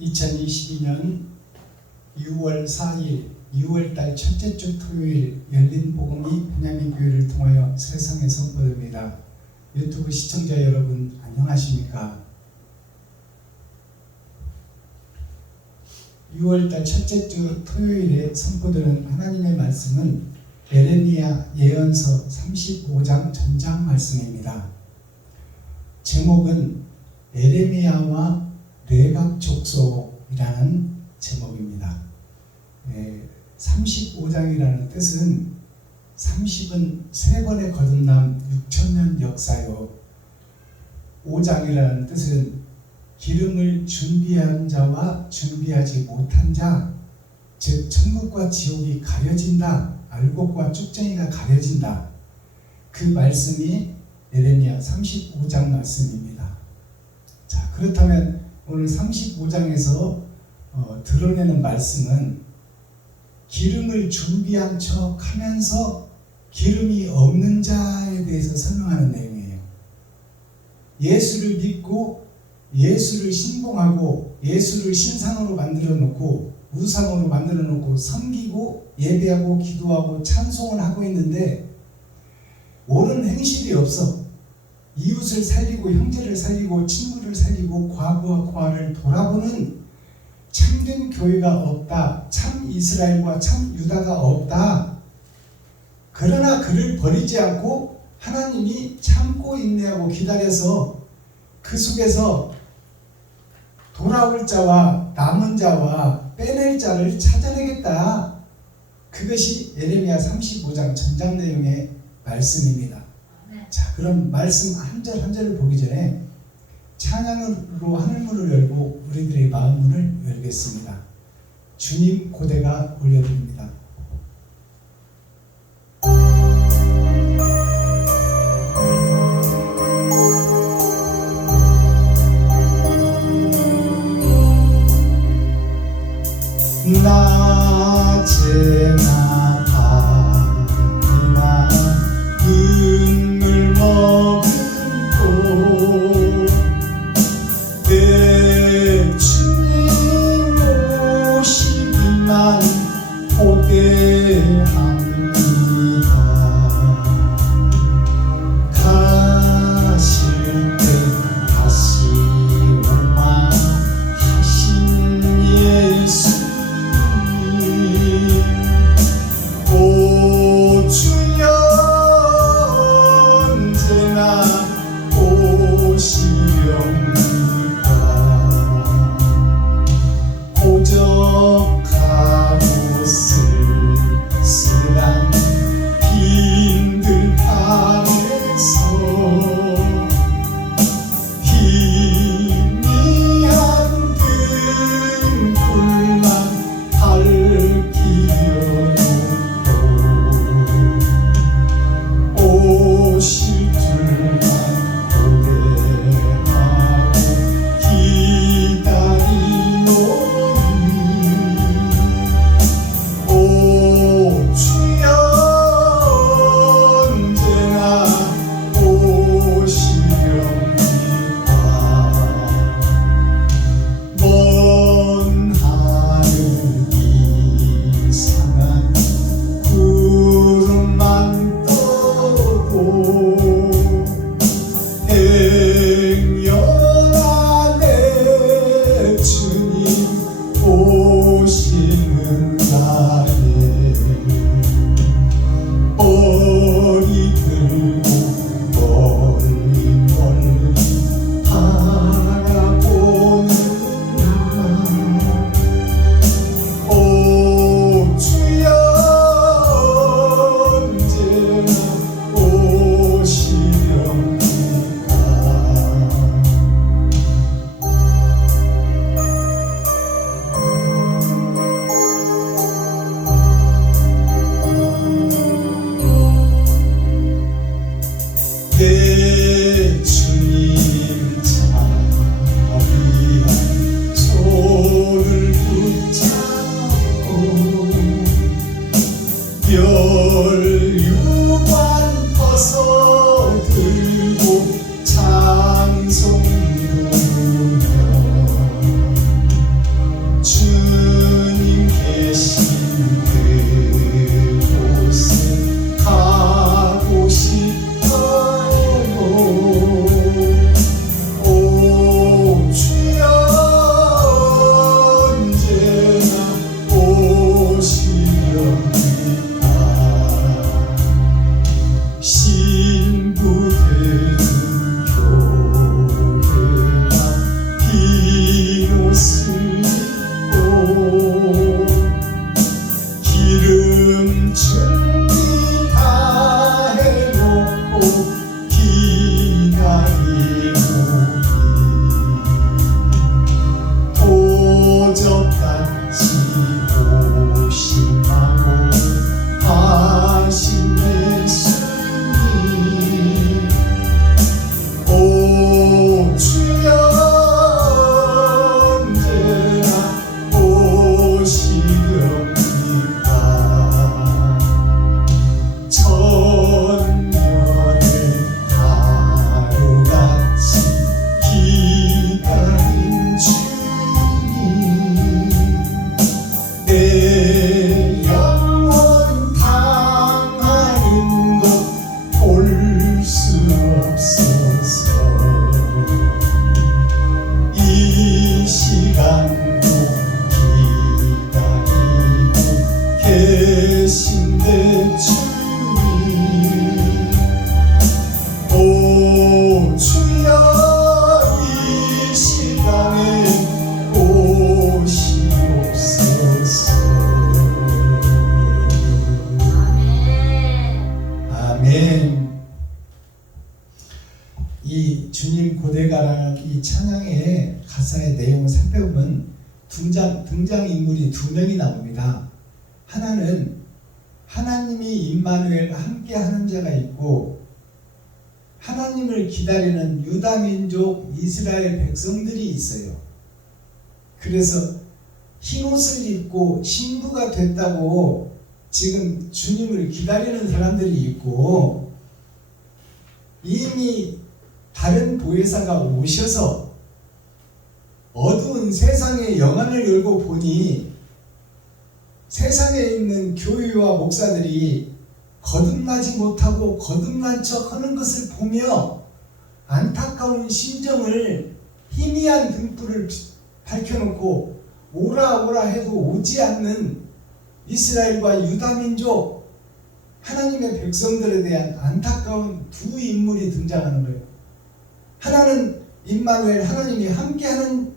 2022년 6월 4일 6월달 첫째 주 토요일 열린 복음이 베냐민 교회를 통하여 세상에 선포됩니다. 유튜브 시청자 여러분 안녕하십니까? 6월달 첫째 주 토요일에 선포되는 하나님의 말씀은 에레미야 예언서 35장 전장 말씀입니다. 제목은 에레미야와 레갑 족속이라는 제목입니다. 35장이라는 뜻은 30은 세 번의 거듭남 6천년 역사요. 5장이라는 뜻은 기름을 준비한 자와 준비하지 못한 자, 즉 천국과 지옥이 가려진다, 알곡과 쭉정이가 가려진다. 그 말씀이 에레미야 35장 말씀입니다. 자, 그렇다면 오늘 35장에서 드러내는 말씀은 기름을 준비한 척 하면서 기름이 없는 자에 대해서 설명하는 내용이에요. 예수를 믿고 예수를 신봉하고 예수를 신상으로 만들어 놓고 우상으로 만들어 놓고 섬기고 예배하고 기도하고 찬송을 하고 있는데 옳은 행실이 없어. 이웃을 살리고 형제를 살리고 친구를 살리고 과부와 고아를 돌아보는 참된 교회가 없다. 참 이스라엘과 참 유다가 없다. 그러나 그를 버리지 않고 하나님이 참고 인내하고 기다려서 그 속에서 돌아올 자와 남은 자와 빼낼 자를 찾아내겠다. 그것이 예레미야 35장 전장 내용의 말씀입니다. 자, 그럼 말씀 한 절 한 절을 보기 전에 찬양으로 하늘문을 열고 우리들의 마음문을 열겠습니다. 주님 고대가 올려드립니다. 낮에나 밤이나 눈물 머금고 내 주님 오시기만 고대 흰 옷을 입고 기름 준비 다 해놓고 기다리오니 도적같이 오신다고 하신 예수님 오 주여 언제나 오시렵니까 천년을 하루같이 기다린 주님 내 영혼 당하는 것 볼 수 없어서 이 시간도 기다리고 계신데 주님 오 주여 이 시간에 오시옵소서. 아멘. 이 주님 고대가라는 이 찬양의 가사의 내용을 살펴보면 등장인물이 두 명이 나옵니다. 하나는 하나님이 임마누엘 함께하는 자가 있고 하나님을 기다리는 유다민족 이스라엘 백성들이 있어요. 그래서 흰옷을 입고 신부가 됐다고 지금 주님을 기다리는 사람들이 있고 이미 다른 보혜사가 오셔서 어두운 세상의 영안을 열고 보니 세상에 있는 교회와 목사들이 거듭나지 못하고 거듭난 척 하는 것을 보며 안타까운 심정을 희미한 등불을 밝혀놓고 오라 오라 해도 오지 않는 이스라엘과 유다민족 하나님의 백성들에 대한 안타까운 두 인물이 등장하는 거예요. 하나는 임마누엘 하나님이 함께하는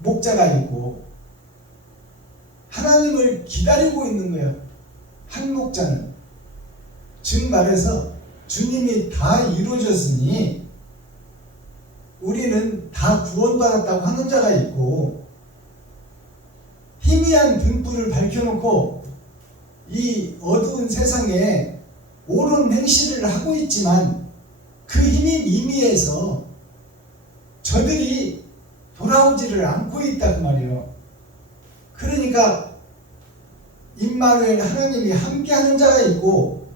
목자가 있고 하나님을 기다리고 있는 거예요. 한 목자는 즉 말해서 주님이 다 이루어졌으니 우리는 다 구원받았다고 하는 자가 있고 희미한 등불을 밝혀놓고 이 어두운 세상에 옳은 행실을 하고 있지만 그 힘이 미미해서 저들이 돌아오지를 않고 있다 그 말이에요. 그러니까 임마누엘 하나님이 함께하는 자가 있고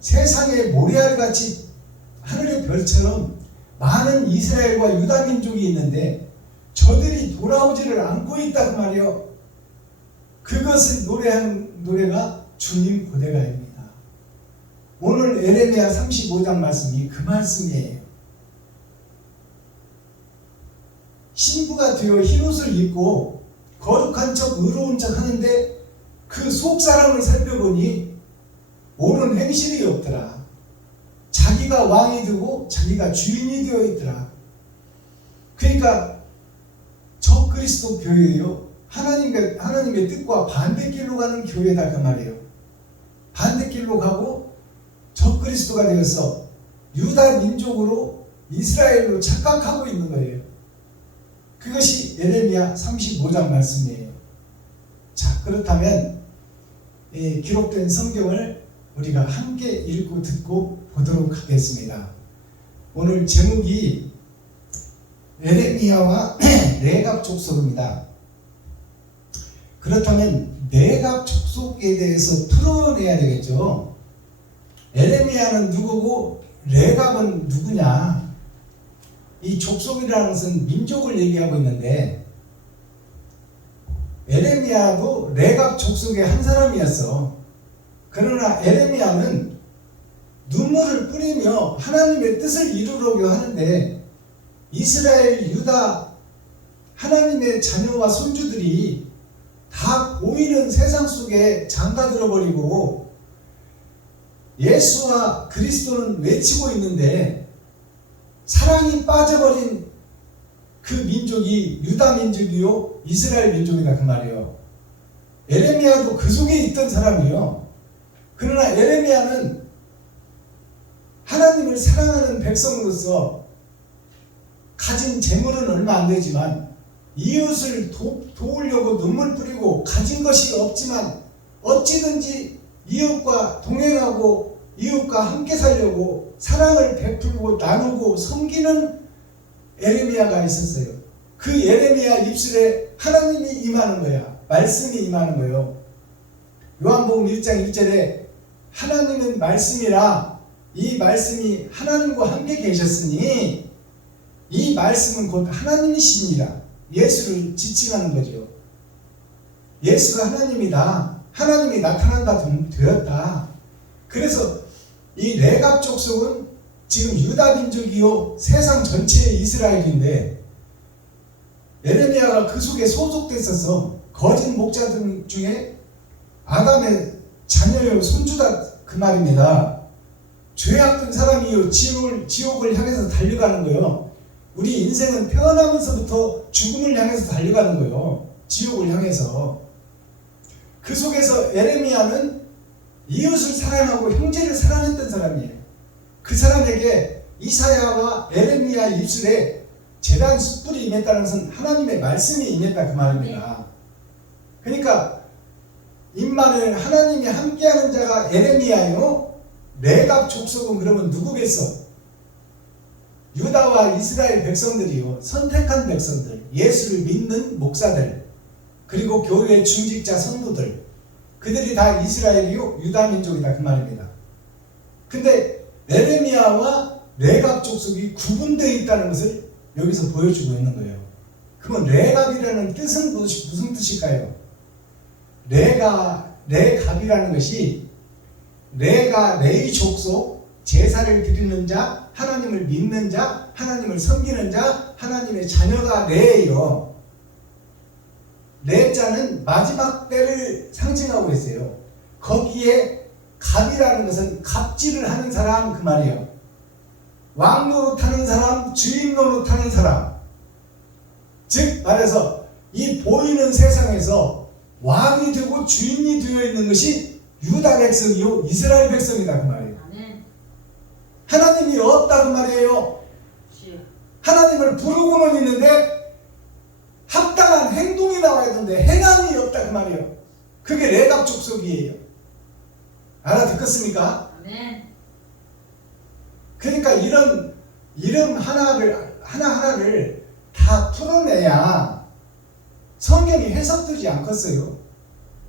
세상에 모래알같이 하늘의 별처럼 많은 이스라엘과 유다 민족이 있는데 저들이 돌아오지를 않고 있다 그 말이에요. 그것을 노래하는 노래가 주님 고대가입니다. 오늘 에레미야 35장 말씀이 그 말씀이에요. 신부가 되어 흰옷을 입고 거룩한 척 의로운 척 하는데 그 속사람을 살펴보니 옳은 행실이 없더라. 자기가 왕이 되고 자기가 주인이 되어 있더라. 그러니까 저 그리스도 교회요, 하나님의 뜻과 반대길로 가는 교회다 그 말이에요. 반대길로 가고 저 그리스도가 되어서 유다 민족으로 이스라엘로 착각하고 있는 거예요. 그것이 예레미야 35장 말씀이에요. 자, 그렇다면 기록된 성경을 우리가 함께 읽고 듣고 보도록 하겠습니다. 오늘 제목이 에레미야와 레갑 족속입니다. 그렇다면 레갑 족속에 대해서 풀어내야 되겠죠. 에레미야는 누구고 레갑은 누구냐? 이 족속이라는 것은 민족을 얘기하고 있는데 에레미야도 레갑 족속의 한 사람이었어. 그러나 에레미야는 눈물을 뿌리며 하나님의 뜻을 이루려고 하는데 이스라엘, 유다, 하나님의 자녀와 손주들이 다 보이는 세상 속에 장가들어 버리고 예수와 그리스도는 외치고 있는데 사랑이 빠져버린 그 민족이 유다 민족이요 이스라엘 민족이다 그 말이에요. 에레미야도 그 속에 있던 사람이에요. 그러나 에레미야는 하나님을 사랑하는 백성으로서 가진 재물은 얼마 안 되지만 이웃을 도우려고 눈물 뿌리고 가진 것이 없지만 어찌든지 이웃과 동행하고 이웃과 함께 살려고 사랑을 베풀고 나누고 섬기는 에레미야가 있었어요. 그 에레미야 입술에 하나님이 임하는 거야. 말씀이 임하는 거예요. 요한복음 1장 1절에 하나님은 말씀이라 이 말씀이 하나님과 함께 계셨으니 이 말씀은 곧 하나님이시니라. 예수를 지칭하는 거죠. 예수가 하나님이다. 하나님이 나타난다 되었다. 그래서 이 레갑 족속은 지금 유다 민족이요 세상 전체의 이스라엘인데 에레미야가 그 속에 소속됐어서 거짓 목자들 중에 아담의 자녀요 손주다 그 말입니다. 죄악된 사람이요 지옥을 향해서 달려가는 거예요. 우리 인생은 태어나면서부터 죽음을 향해서 달려가는 거예요. 지옥을 향해서. 그 속에서 에레미야는 이웃을 사랑하고 형제를 사랑했던 사람이에요. 그 사람에게 이사야와 에레미야 입술에 제단 숯불이 임했다는 것은 하나님의 말씀이 임했다 그 말입니다. 그러니까 임마누엘 하나님이 함께하는 자가 에레미야요. 레갑 족속은 그러면 누구겠어? 유다와 이스라엘 백성들이요. 선택한 백성들, 예수를 믿는 목사들, 그리고 교회의 중직자 성도들, 그들이 다 이스라엘이요 유다 민족이다 그 말입니다. 근데 에레미야와 레갑 족속이 구분되어 있다는 것을 여기서 보여주고 있는 거예요. 그럼 레갑이라는 뜻은 무슨 뜻일까요? 레갑이라는 것이 레의 족속, 제사를 드리는 자, 하나님을 믿는 자, 하나님을 섬기는 자, 하나님의 자녀가 레예요. 레자는 마지막 때를 상징하고 있어요. 거기에 갑이라는 것은 갑질을 하는 사람 그 말이에요. 왕 노릇하는 사람, 주인 노릇하는 사람. 즉 말해서 이 보이는 세상에서 왕이 되고 주인이 되어 있는 것이 유다 백성이요 이스라엘 백성이다 그 말이에요. 하나님이 없다 그 말이에요. 하나님을 부르고는 있는데 합당한 행동이 나와야 되는데 행함이 없다 그 말이에요. 그게 레갑 족속이에요. 알아듣겠습니까? 그러니까 이런 이름 하나하나를 다 풀어내야 성경이 해석되지 않겠어요.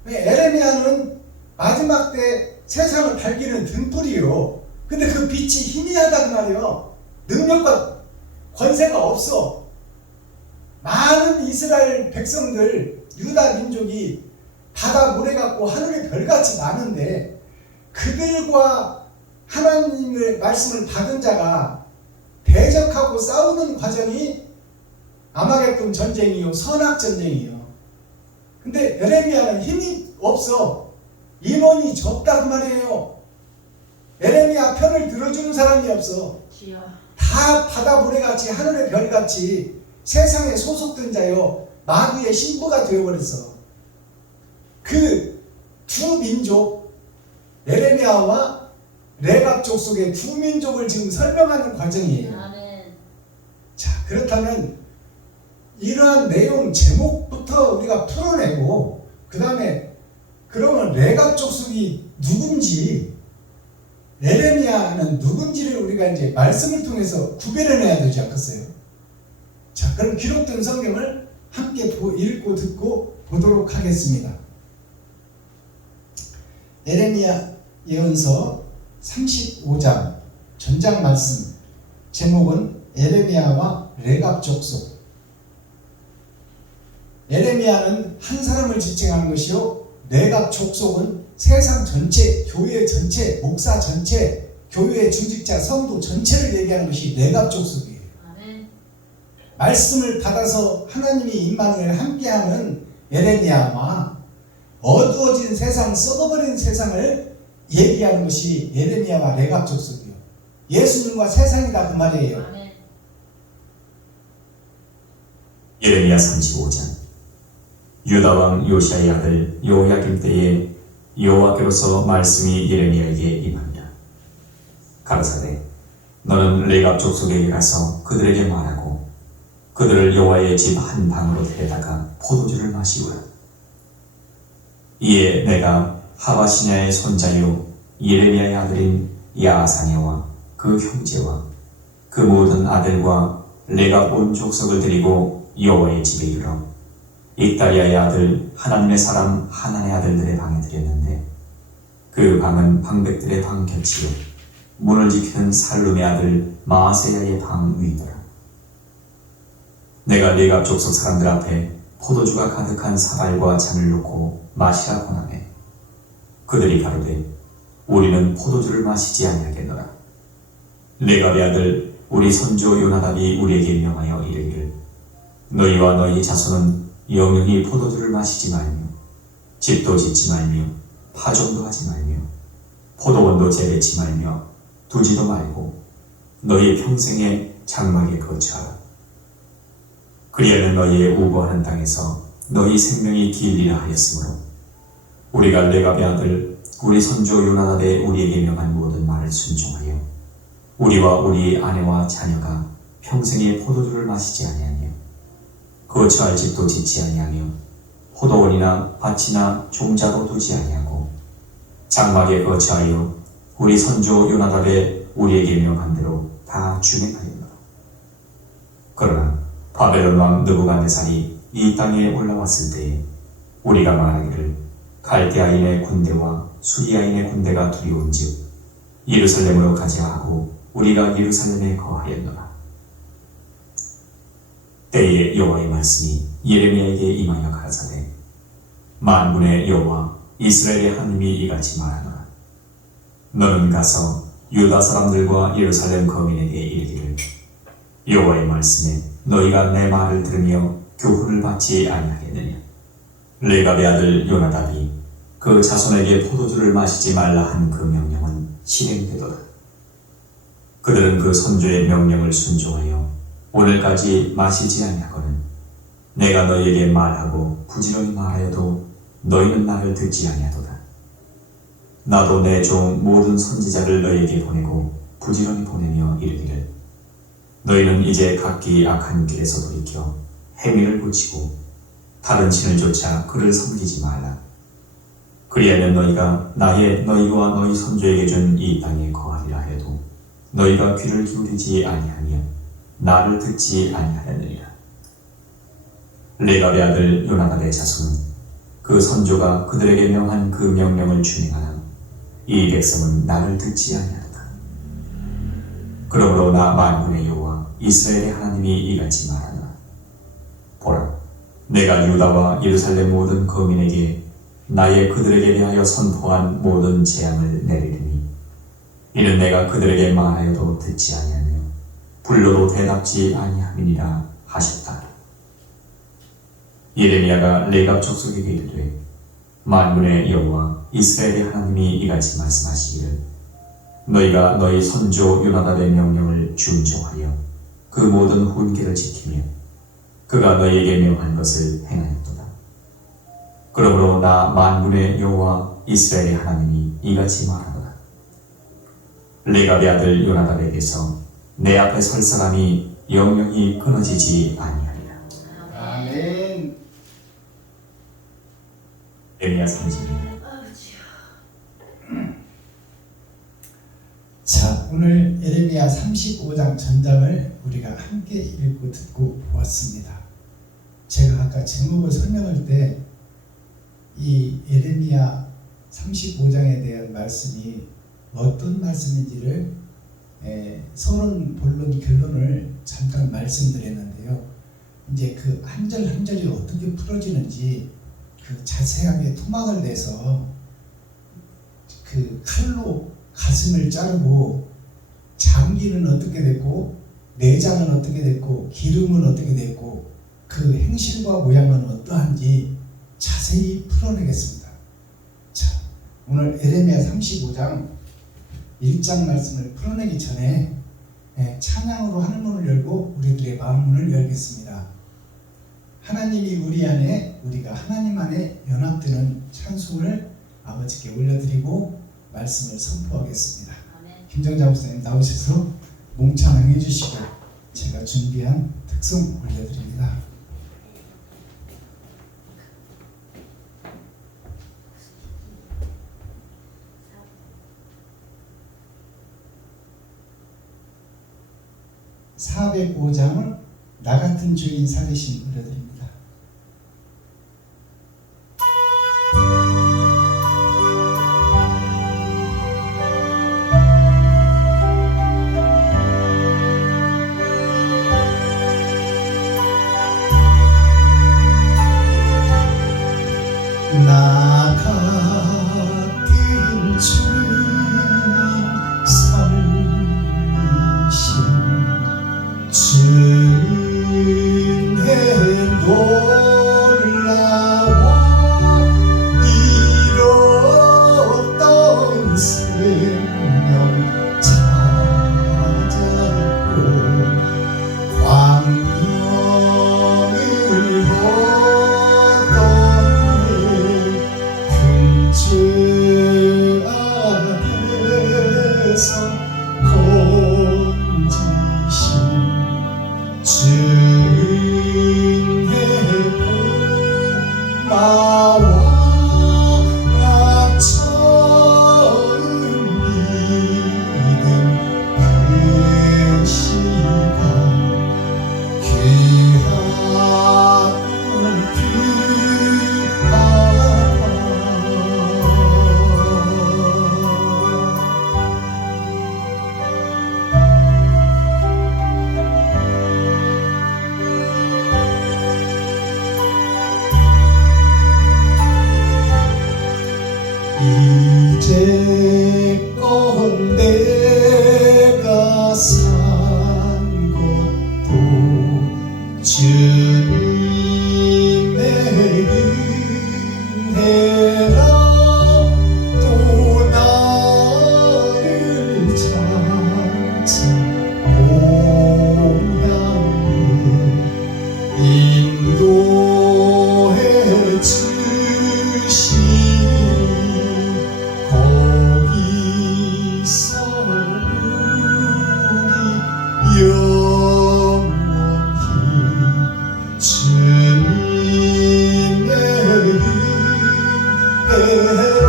에레미야는 마지막 때 세상을 밝히는 등불이요. 근데 그 빛이 희미하단 말이에요. 능력과 권세가 없어. 많은 이스라엘 백성들, 유다 민족이 바다 모래 같고 하늘의 별같이 많은데 그들과 하나님의 말씀을 받은 자가 대적하고 싸우는 과정이 아마겟돈 전쟁이요, 선악 전쟁이요. 근데 에레미야는 힘이 없어. 임원이 적다 그 말이에요. 에레미야 편을 들어주는 사람이 없어. 다 바다 모래같이 하늘의 별같이 세상에 소속된 자요 마귀의 신부가 되어버렸어. 그 두 민족 에레미야와 레갑 족속의 두 민족을 지금 설명하는 과정이에요. 자, 그렇다면 이러한 내용 제목부터 우리가 풀어내고 그 다음에 그러면 레갑 족속이 누군지 에레미야는 누군지를 우리가 이제 말씀을 통해서 구별해내야 되지 않겠어요? 자, 그럼 기록된 성경을 함께 읽고 듣고 보도록 하겠습니다. 에레미야 예언서 35장 전장 말씀 제목은 에레미야와 레갑 족속. 에레미야는 한 사람을 지칭하는 것이요 레갑 족속은 세상 전체, 교회 전체, 목사 전체, 교회의 중직자, 성도 전체를 얘기하는 것이 레갑 족속이에요. 아멘. 말씀을 받아서 하나님이 임마누엘 함께하는 에레미야와 어두워진 세상, 썩어버린 세상을 얘기하는 것이 에레미야와 레갑 족속이에요. 예수님과 세상이다 그 말이에요. 아멘. 예레미야 35장. 유다 왕 요시야의 아들 요야김 때에 여호와께로서 말씀이 예레미야에게 임합니다. 가라사대 너는 레갑 족속에게 가서 그들에게 말하고 그들을 여호와의 집 한 방으로 데려다가 포도주를 마시우라. 이에 내가 하바시냐의 손자요 예레미야의 아들인 야사냐와 그 형제와 그 모든 아들과 레갑 온 족속을 데리고 여호와의 집에 이르러 익다리아의 아들 하나님의 사람 하나의 아들들의 방에 들였는데 그 방은 방백들의 방 곁이요 문을 지키는 살룸의 아들 마아세야의 방 위더라. 내가 레갑 족속 사람들 앞에 포도주가 가득한 사발과 잔을 놓고 마시라 권하매 그들이 가로되 우리는 포도주를 마시지 아니하겠노라. 레갑의 아들 우리 선조 요나답이 우리에게 명하여 이르기를 너희와 너희 자손은 영영이 포도주를 마시지 말며 집도 짓지 말며 파종도 하지 말며 포도원도 재배치 말며 두지도 말고 너희 평생에 장막에 거처하라. 그리하면 너희의 우거하는 땅에서 너희 생명이 길리라 하였으므로 우리가 레갑의 아들 우리 선조 요나답의 우리에게 명한 모든 말을 순종하여 우리와 우리 아내와 자녀가 평생에 포도주를 마시지 아니하며 거처할 집도 짓지 아니하며 포도원이나 밭이나 종자도 두지 아니하고 장막에 거처하여 우리 선조 요나답의 우리에게 명한 대로 다 준행하였노라. 그러나 바벨론 왕 느부갓네살이 이 땅에 올라왔을 때에 우리가 말하기를 갈대아인의 군대와 수리아인의 군대가 두려운즉 예루살렘으로 가자 하고 우리가 예루살렘에 거하였노라. 때에 여호와의 말씀이 예레미야에게 임하여 가라사대 만군의 여호와 이스라엘의 하나님이 이같이 말하노라. 너는 가서 유다 사람들과 예루살렘 거민에게 이르기를 여호와의 말씀에 너희가 내 말을 들으며 교훈을 받지 아니하겠느냐. 레갑의 아들 요나답이 그 자손에게 포도주를 마시지 말라 한 그 명령은 실행되도다. 그들은 그 선조의 명령을 순종하여 오늘까지 마시지 아니하거든 내가 너희에게 말하고 부지런히 말하여도 너희는 나를 듣지 아니하도다. 나도 내 종 모든 선지자를 너희에게 보내고 부지런히 보내며 이르기를 너희는 이제 각기 악한 길에서 돌이켜 행위를 고치고 다른 신을 쫓아 그를 섬기지 말라. 그리하면 너희가 너희와 너희 선조에게 준 이 땅에 거하리라 해도 너희가 귀를 기울이지 아니하며 나를 듣지 아니하였느니라. 레갑의 아들 요나답의 자손은 그 선조가 그들에게 명한 그 명령을 준행하나 이 백성은 나를 듣지 아니하도다. 그러므로 나 만군의 여호와 이스라엘의 하나님이 이같이 말하노라. 보라, 내가 유다와 예루살렘 모든 거민에게 나의 그들에게 대하여 선포한 모든 재앙을 내리리니 이는 내가 그들에게 말하여도 듣지 아니하며 불러도 대답지 아니함이니라 하셨다. 예레미야가 레갑 족속에게 이르되 만군의 여호와 이스라엘의 하나님이 이같이 말씀하시기를 너희가 너희 선조 요나답의 명령을 준종하여 그 모든 훈계를 지키며 그가 너희에게 명한 것을 행하였도다. 그러므로 나 만군의 여호와 이스라엘의 하나님이 이같이 말하노라. 레갑의 아들 요나답에게서 내 앞에 설 사람이 영영이 끊어지지 아니하리라. 아멘. 예레미야 32장. 자, 오늘 예레미야 35장 전장을 우리가 함께 읽고 듣고 보았습니다. 제가 아까 제목을 설명할 때 이 예레미야 35장에 대한 말씀이 어떤 말씀인지를 서론, 본론, 결론을 잠깐 말씀드렸는데요. 이제 그 한 절 한 절이 어떻게 풀어지는지 그 자세하게 토막을 내서 그 칼로 가슴을 자르고 장기는 어떻게 됐고 내장은 어떻게 됐고 기름은 어떻게 됐고 그 행실과 모양은 어떠한지 자세히 풀어내겠습니다. 자, 오늘 예레미야 35장 1장 말씀을 풀어내기 전에 찬양으로 하늘문을 열고 우리들의 마음문을 열겠습니다. 하나님이 우리 안에, 우리가 하나님 안에 연합되는 찬송을 아버지께 올려드리고 말씀을 선포하겠습니다. 김정자 목사님 나오셔서 몽창해 주시고 제가 준비한 특송 올려드립니다. (405장을) 나 같은 주인 살리심 올려드립니다. 나 같은 주인 살리심 주의 놀라워 잃었던 생명 찾았고 광명을 주 앞에서 건지신 주의 보마와 처음 믿음 그 시간 귀하고 이제껏 내가 산 것도 주님의 은혜라 또 나를 찬송 공양에 인도해 주시 거기서 우리 영원히 주님의 은혜로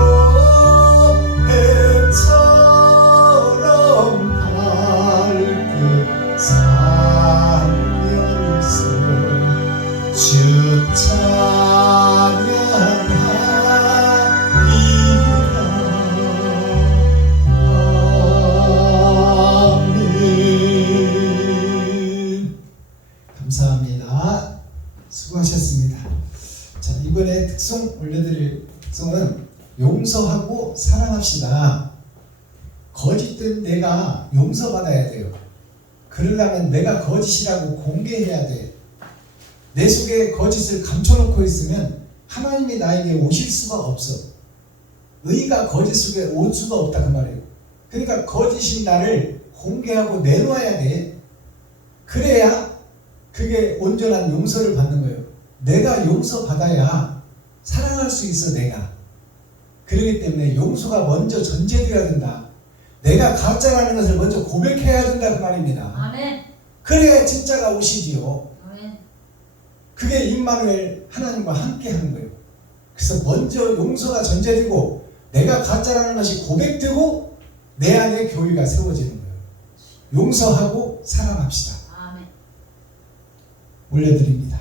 해처럼 밝게 살면서 주 찬양하리라. 감사합니다. 수고하셨습니다. 자, 이번에 특송 올려드릴 특송은 용서하고 사랑합시다. 거짓된 내가 용서받아야 돼요. 그러려면 내가 거짓이라고 공개해야 돼. 내 속에 거짓을 감춰놓고 있으면 하나님이 나에게 오실 수가 없어. 의가 거짓 속에 올 수가 없다 그 말이에요. 그러니까 거짓인 나를 공개하고 내놓아야 돼. 그래야 그게 온전한 용서를 받는 거예요. 내가 용서받아야 사랑할 수 있어. 내가. 그렇기 때문에 용서가 먼저 전제되어야 된다. 내가 가짜라는 것을 먼저 고백해야 된다 그 말입니다. 아멘. 그래야 진짜가 오시지요. 아멘. 그게 임마누엘 하나님과 함께 하는 거예요. 그래서 먼저 용서가 전제되고 내가 가짜라는 것이 고백되고 내 안에 교회가 세워지는 거예요. 용서하고 사랑합시다. 아멘. 올려드립니다.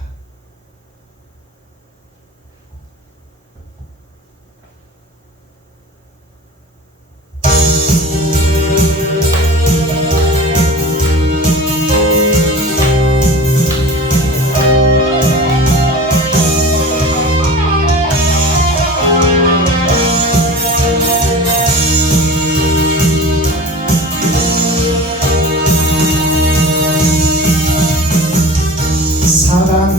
사랑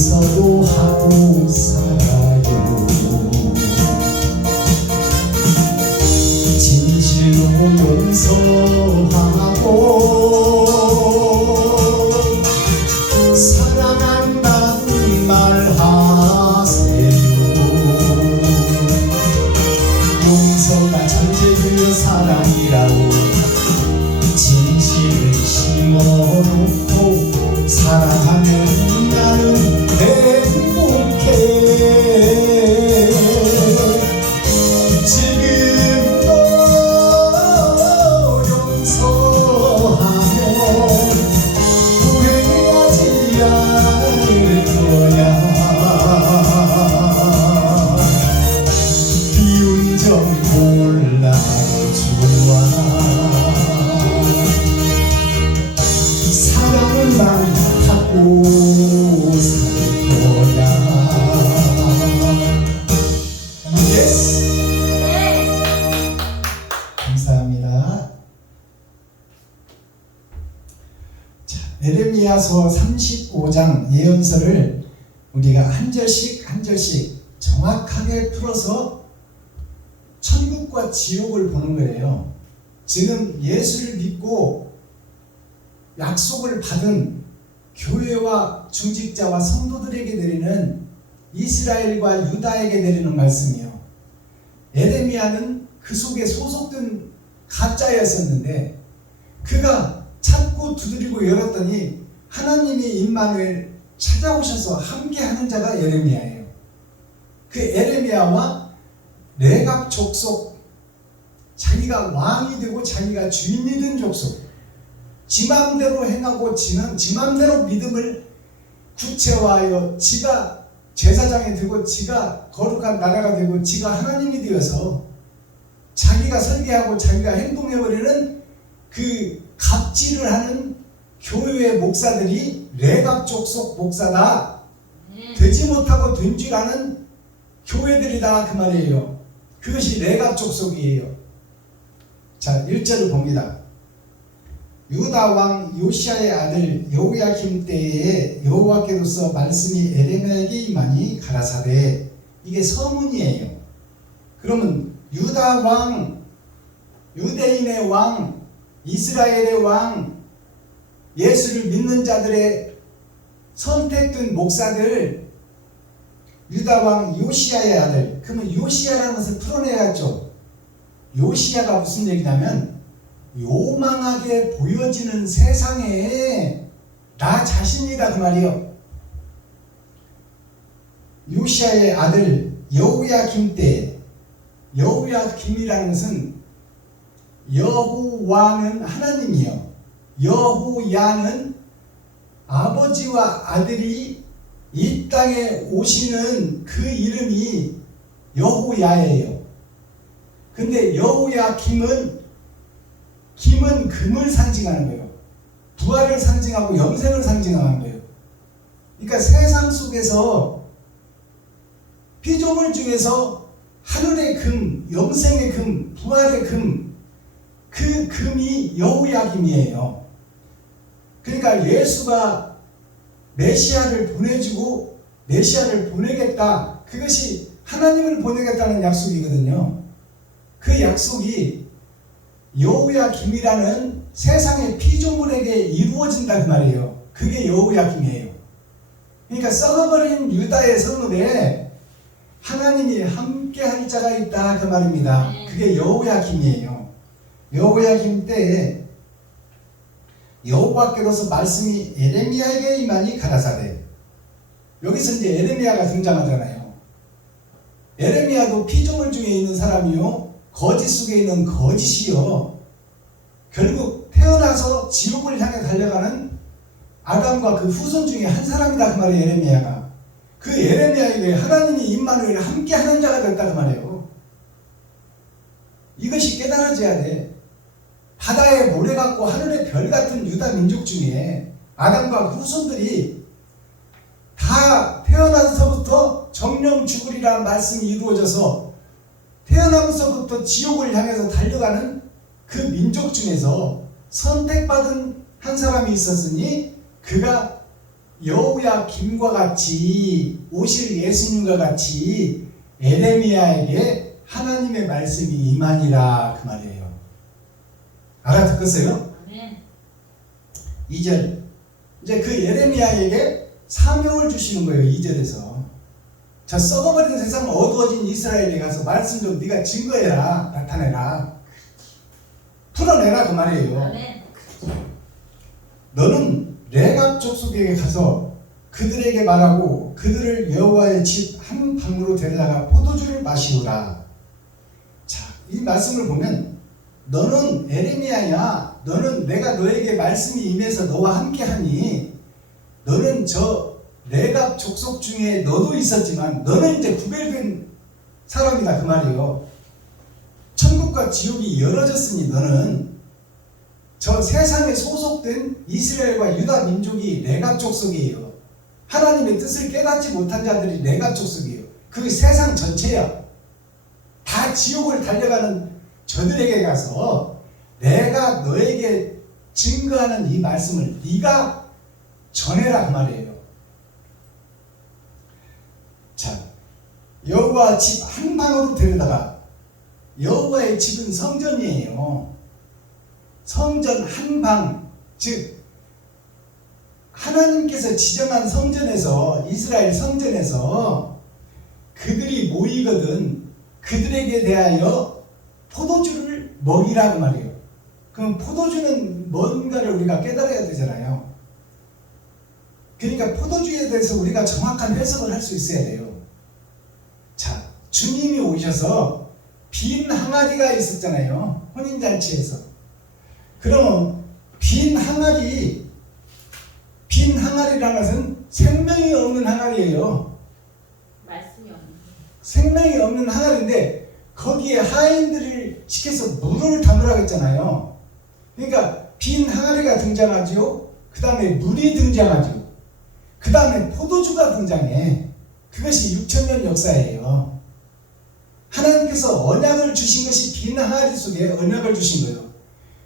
용서도 하고 살아요. 진실로 용서하고 사랑한다는 말하세요. 용서가 전제되어 사랑이라고 진실을 심어놓고 사랑하면 나는 행복해. 지금도 용서하면 후회하지 않을 거야. 비운 점 몰라도 좋아. 사랑만 하고 살 거야. 예스! 감사합니다. 자, 에레미야서 35장 예언서를 우리가 한 절씩 한 절씩 정확하게 풀어서 천국과 지옥을 보는 거예요. 지금 예수를 믿고 약속을 받은 교회와 중직자와 성도들에게 내리는 이스라엘과 유다에게 내리는 말씀이요. 에레미야는 그 속에 소속된 가짜였었는데 그가 찾고 두드리고 열었더니 하나님이 임마누엘 찾아오셔서 함께하는 자가 에레미야예요. 그 에레미야와 레갑 족속, 자기가 왕이 되고 자기가 주인이 된 족속, 지 맘대로 행하고 지 맘대로 믿음을 구체화하여 지가 제사장이 되고 지가 거룩한 나라가 되고 지가 하나님이 되어서 자기가 설계하고 자기가 행동해버리는 그 갑질을 하는 교회의 목사들이 레갑 족속 목사다, 되지 못하고 된 줄 아는 교회들이다 그 말이에요. 그것이 레갑 족속이에요. 자, 1절을 봅니다. 유다 왕 요시야의 아들 여호야김 때에 여호와께로서 말씀이 에레미야에게 임하니 가라사대. 이게 서문이에요. 그러면 유다 왕, 유대인의 왕, 이스라엘의 왕, 예수를 믿는 자들의 선택된 목사들, 유다 왕 요시야의 아들. 그러면 요시야라는 것을 풀어내야죠. 요시야가 무슨 얘기냐면 요망하게 보여지는 세상에 나 자신이다 그 말이요. 요시야의 아들 여호야김 때, 여호야김이라는 것은 여호와는 하나님이요, 여호야는 아버지와 아들이 이 땅에 오시는 그 이름이 여호야예요. 근데 여호야김은 김은 금을 상징하는 거예요. 부활을 상징하고 영생을 상징하는 거예요. 그러니까 세상 속에서 피조물 중에서 하늘의 금, 영생의 금, 부활의 금, 그 금이 여호야김이에요. 그러니까 예수가 메시아를 보내주고 메시아를 보내겠다, 그것이 하나님을 보내겠다는 약속이거든요. 그 약속이 여호야김이라는 세상의 피조물에게 이루어진다 그 말이에요. 그게 여호야김이에요. 그러니까 썩어버린 유다의 성읍에 하나님이 함께할 자가 있다 그 말입니다. 그게 여호야김이에요. 여호야김 때에 여호와께로서 말씀이 에레미야에게 임하니 가라사대. 여기서 이제 에레미야가 등장하잖아요. 에레미야도 피조물 중에 있는 사람이요, 거짓 속에 있는 거짓이요, 결국 태어나서 지옥을 향해 달려가는 아담과 그 후손 중에 한 사람이다 그 말이에요. 에레미야가. 그 에레미야에게 하나님이 임마누엘 함께 하는 자가 됐다 그 말이에요. 이것이 깨달아져야 돼. 바다의 모래 같고 하늘의 별 같은 유다 민족 중에 아담과 후손들이 다 태어나서부터 정령 죽으리라는 말씀이 이루어져서 태어나면서부터 지옥을 향해서 달려가는 그 민족 중에서 선택받은 한 사람이 있었으니 그가 여호야김과 같이 오실 예수님과 같이 에레미야에게 하나님의 말씀이 임하니라 그 말이에요. 알아듣겠어요? 네. 2절 이제 그 예레미야에게 사명을 주시는 거예요. 2절에서 저 썩어버린 세상 어두워진 이스라엘에 가서 말씀 좀 네가 증거해라. 나타내라. 풀어내라 그 말이에요. 네. 너는 레갑 족속에게 가서 그들에게 말하고 그들을 여호와의 집 한 방으로 데려다가 포도주를 마시오라. 자, 이 말씀을 보면 너는 에레미야야. 너는 내가 너에게 말씀이 임해서 너와 함께하니 너는 저 레갑 족속 중에 너도 있었지만 너는 이제 구별된 사람이다 그 말이에요. 천국과 지옥이 열어졌으니 너는 저 세상에 소속된 이스라엘과 유다 민족이 레갑 족속이에요. 하나님의 뜻을 깨닫지 못한 자들이 레갑 족속이에요. 그게 세상 전체야. 다 지옥을 달려가는 저들에게 가서 내가 너에게 증거하는 이 말씀을 네가 전해라 그 말이에요. 자, 여호와 집 한 방으로 데려다가 여호와의 집은 성전이에요. 성전 한 방, 즉 하나님께서 지정한 성전에서 이스라엘 성전에서 그들이 모이거든 그들에게 대하여 포도주를 먹이라고 말이에요. 그럼 포도주는 뭔가를 우리가 깨달아야 되잖아요. 그러니까 포도주에 대해서 우리가 정확한 해석을 할 수 있어야 돼요. 자, 주님이 오셔서 빈 항아리가 있었잖아요. 혼인잔치에서. 그러면 빈 항아리라는 것은 생명이 없는 항아리예요. 말씀이 없는. 생명이 없는 항아리인데 거기에 하인들을 시켜서 물을 담으라고 했잖아요. 그러니까 빈 항아리가 등장하죠. 그 다음에 물이 등장하죠. 그 다음에 포도주가 등장해. 그것이 6,000년 역사예요. 하나님께서 언약을 주신 것이 빈 항아리 속에 언약을 주신 거예요.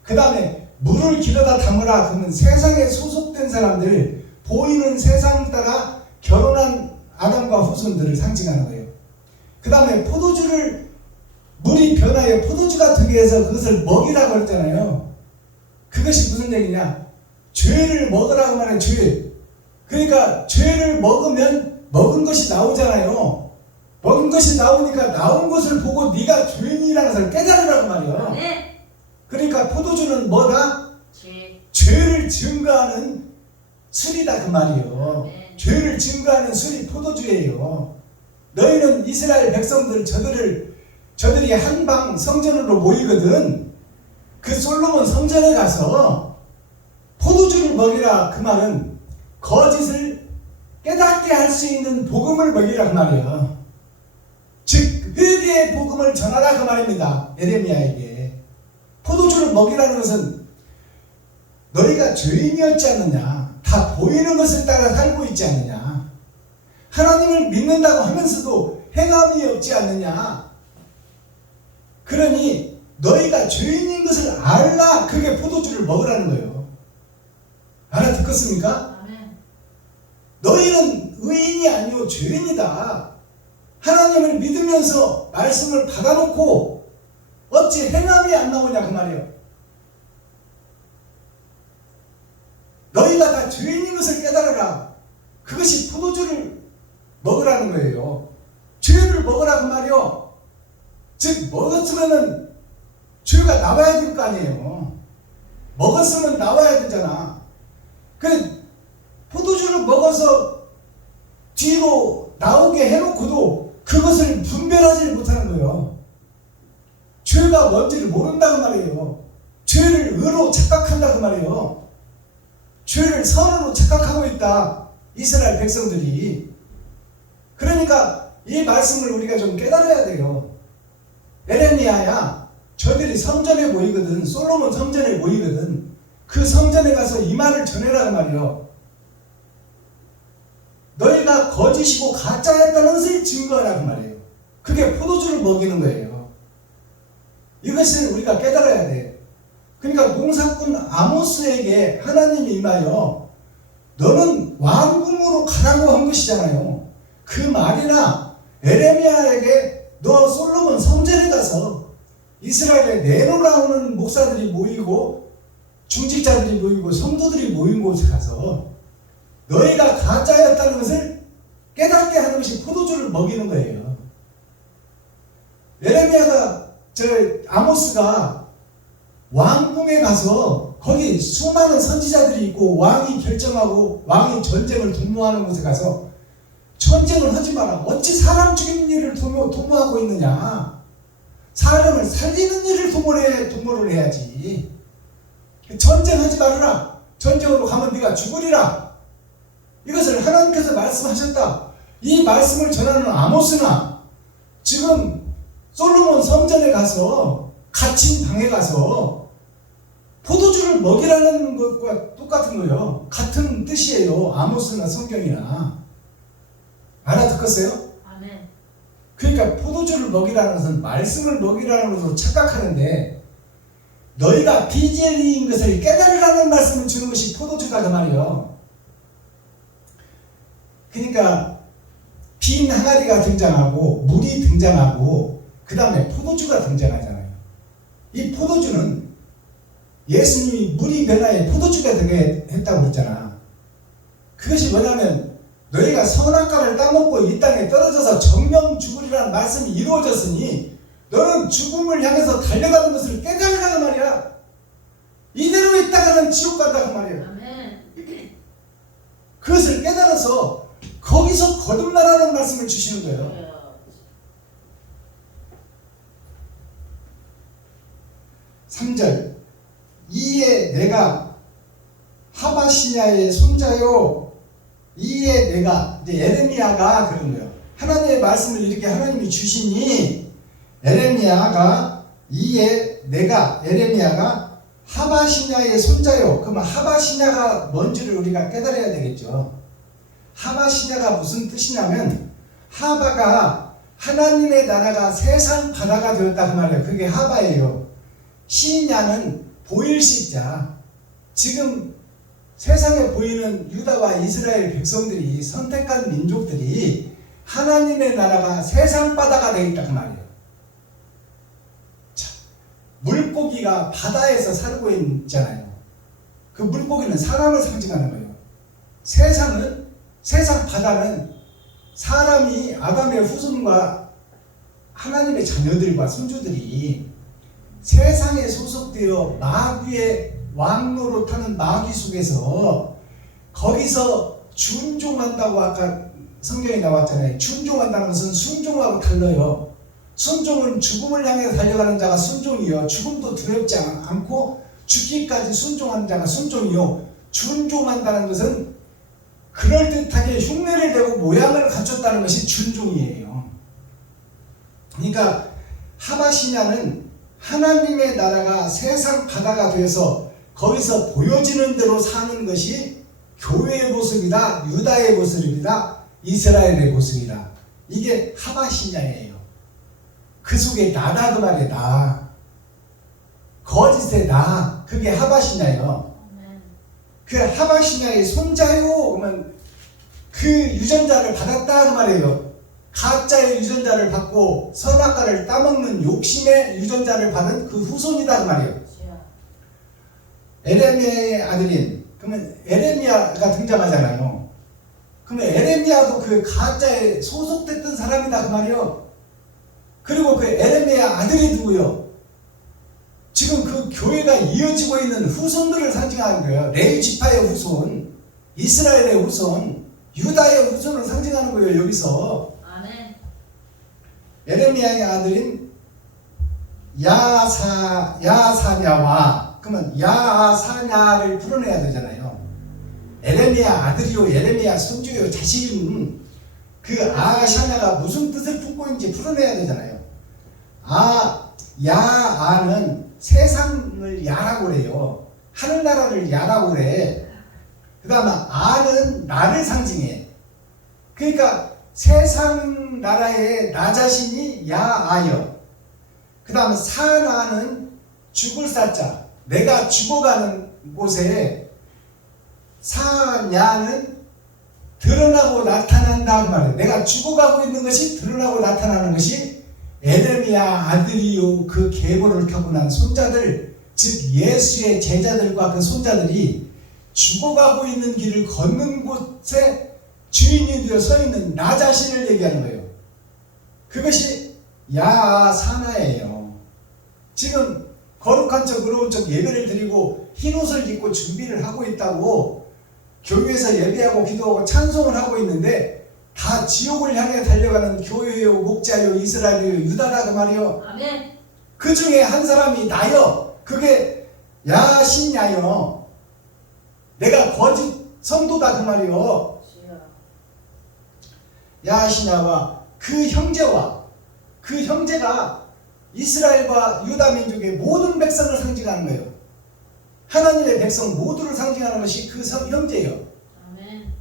그 다음에 물을 길어다 담으라. 그러면 세상에 소속된 사람들, 보이는 세상 따라 결혼한 아담과 후손들을 상징하는 거예요. 그 다음에 포도주를 물이 변하여 포도주가 되게 해서 그것을 먹이라고 했잖아요. 그것이 무슨 얘기냐? 죄를 먹으라고 말해. 죄. 그러니까 죄를 먹으면 먹은 것이 나오잖아요. 먹은 것이 나오니까 나온 것을 보고 네가 죄인이라는 것을 깨달으라고 말이에요. 네. 그러니까 포도주는 뭐다? 죄. 죄를 증거하는 술이다 그 말이에요. 네. 죄를 증거하는 술이 포도주예요. 너희는 이스라엘 백성들 저들이 한방 성전으로 모이거든. 그 솔로몬 성전에 가서 포도주를 먹이라. 그 말은 거짓을 깨닫게 할 수 있는 복음을 먹이라 그 말이에요. 즉 회개의 복음을 전하라 그 말입니다. 에레미야에게 포도주를 먹이라는 것은 너희가 죄인이었지 않느냐, 다 보이는 것을 따라 살고 있지 않느냐, 하나님을 믿는다고 하면서도 행함이 없지 않느냐, 그러니 너희가 죄인인 것을 알라. 그게 포도주를 먹으라는 거예요. 알아듣겠습니까? 아멘. 너희는 의인이 아니오 죄인이다. 하나님을 믿으면서 말씀을 받아놓고 어찌 행함이 안 나오냐 그 말이에요. 너희가 다 죄인인 것을 깨달아라. 그것이 포도주를 먹으라는 거예요. 죄를 먹으라 그 말이요. 즉 먹었으면은 죄가 나와야 될 거 아니에요. 먹었으면 나와야 되잖아. 그 포도주를 먹어서 뒤로 나오게 해놓고도 그것을 분별하지 못하는 거예요. 죄가 뭔지를 모른다고 말이에요. 죄를 의로 착각한다고 말이에요. 죄를 선으로 착각하고 있다. 이스라엘 백성들이. 그러니까 이 말씀을 우리가 좀 깨달아야 돼요. 에레미야야, 저들이 성전에 모이거든. 솔로몬 성전에 모이거든. 그 성전에 가서 이 말을 전해라고 말이에요. 너희가 거짓이고 가짜였다는 것을 증거하라고 말이에요. 그게 포도주를 먹이는 거예요. 이것을 우리가 깨달아야 돼. 그러니까 농사꾼 아모스에게 하나님이 임하여 너는 왕궁으로 가라고 한 것이잖아요. 그 말이나 에레미야에게 너 솔로몬 성전에 가서 이스라엘에 내놓으라는 목사들이 모이고 중직자들이 모이고 성도들이 모인 곳에 가서 너희가 가짜였다는 것을 깨닫게 하는 것이 포도주를 먹이는 거예요. 에레미야가 아모스가 왕궁에 가서 거기 수많은 선지자들이 있고 왕이 결정하고 왕이 전쟁을 도모하는 곳에 가서 전쟁을 하지 마라. 어찌 사람 죽이는 일을 도모하고 있느냐. 사람을 살리는 일을 도모를 해야지. 전쟁하지 말아라. 전쟁으로 가면 네가 죽으리라. 이것을 하나님께서 말씀하셨다. 이 말씀을 전하는 아모스나 지금 솔로몬 성전에 가서 갇힌 방에 가서 포도주를 먹이라는 것과 똑같은 거예요. 같은 뜻이에요. 아모스나 성경이나. 알아듣겠어요? 아멘. 그러니까 포도주를 먹이라는 것은 말씀을 먹이라는 것으로 착각하는데 너희가 비진리인 것을 깨달으라는 말씀을 주는 것이 포도주다 그 말이에요. 그러니까 빈 항아리가 등장하고 물이 등장하고 그 다음에 포도주가 등장하잖아요. 이 포도주는 예수님이 물이 변화해 포도주가 되게 했다고 그랬잖아. 그것이 뭐냐면 너희가 선악과를 따먹고 이 땅에 떨어져서 정령 죽으리라는 말씀이 이루어졌으니 너는 죽음을 향해서 달려가는 것을 깨달으라는 말이야. 이대로 있다가는 지옥 간다고 말이에요. 아멘. 그것을 깨달아서 거기서 거듭나라는 말씀을 주시는 거예요. 3절 이에 내가 하바시냐의 손자요 이에 내가 이제 에레미야가 그런 거예요. 하나님의 말씀을 이렇게 하나님이 주시니 에레미야가 이에 내가 에레미야가 하바시냐의 손자요. 그러면 하바시냐가 뭔지를 우리가 깨달아야 되겠죠. 하바시냐가 무슨 뜻이냐면 하바가 하나님의 나라가 세상 바다가 되었다 그 말이에요. 그게 하바예요. 시냐는 보일 시자. 지금 세상에 보이는 유다와 이스라엘 백성들이 선택한 민족들이 하나님의 나라가 세상 바다가 되겠다 그 말이에요. 자, 물고기가 바다에서 살고 있잖아요. 그 물고기는 사람을 상징하는 거예요. 세상 바다는 사람이 아담의 후손과 하나님의 자녀들과 손주들이 세상에 소속되어 마귀의 왕노릇하는 마귀 속에서 거기서 준종한다고 아까 성경에 나왔잖아요. 준종한다는 것은 순종하고 달라요. 순종은 죽음을 향해 달려가는 자가 순종이요. 죽음도 두렵지 않고 죽기까지 순종하는 자가 순종이요. 준종한다는 것은 그럴듯하게 흉내를 내고 모양을 갖췄다는 것이 준종이에요. 그러니까 하바시냐는 하나님의 나라가 세상 바다가 되어서 거기서 보여지는 대로 사는 것이 교회의 모습이다, 유다의 모습이다, 이스라엘의 모습이다. 이게 하바시냐예요. 그 속에 나다 그 말이에요. 나. 거짓의 나. 그게 하바시냐예요. 그 하바시냐의 손자요. 그러면 그 유전자를 받았다 그 말이에요. 가짜의 유전자를 받고 선악과를 따먹는 욕심의 유전자를 받은 그 후손이다 그 말이에요. 에레미야의 아들인 그러면 에레미야가 등장하잖아요. 그러면 에레미야도 그 가짜에 소속됐던 사람이다 그 말이에요. 그리고 그 에레미야 아들이 누구요? 지금 그 교회가 이어지고 있는 후손들을 상징하는 거예요. 레위 지파의 후손, 이스라엘의 후손, 유다의 후손을 상징하는 거예요. 여기서 아멘. 에레미야의 아들인 야사냐와 그러면 야사냐를 풀어내야 되잖아요. 에레미야 아들이요, 에레미야 손주요, 자신 그 아샤냐가 무슨 뜻을 품고 있는지 풀어내야 되잖아요. 야아는 세상을 야라고 그래요. 하늘나라를 야라고 그래. 그 다음에 아는 나를 상징해. 그러니까 세상 나라의 나 자신이 야아여. 그 다음에 사나는 죽을 사자. 내가 죽어가는 곳에 사냐는 드러나고 나타난다 그 말이에요. 내가 죽어가고 있는 것이 드러나고 나타나는 것이 에레미야 아들이요 그 계보를 타고 난 손자들, 즉 예수의 제자들과 그 손자들이 죽어가고 있는 길을 걷는 곳에 주인이 되어 서 있는 나 자신을 얘기하는 거예요. 그것이 야사나예요. 지금 거룩한 척 의로운 척 예배를 드리고 흰옷을 입고 준비를 하고 있다고 교회에서 예배하고 기도하고 찬송을 하고 있는데 다 지옥을 향해 달려가는 교회요 목자요 이스라엘요 유다다 그 말이요. 아멘. 그 중에 한 사람이 나요. 그게 야신야요. 내가 거짓 성도다 그 말이요. 주여. 야신야와 그 형제가 이스라엘과 유다 민족의 모든 백성을 상징하는 거예요. 하나님의 백성 모두를 상징하는 것이 그 형제예요. 아멘.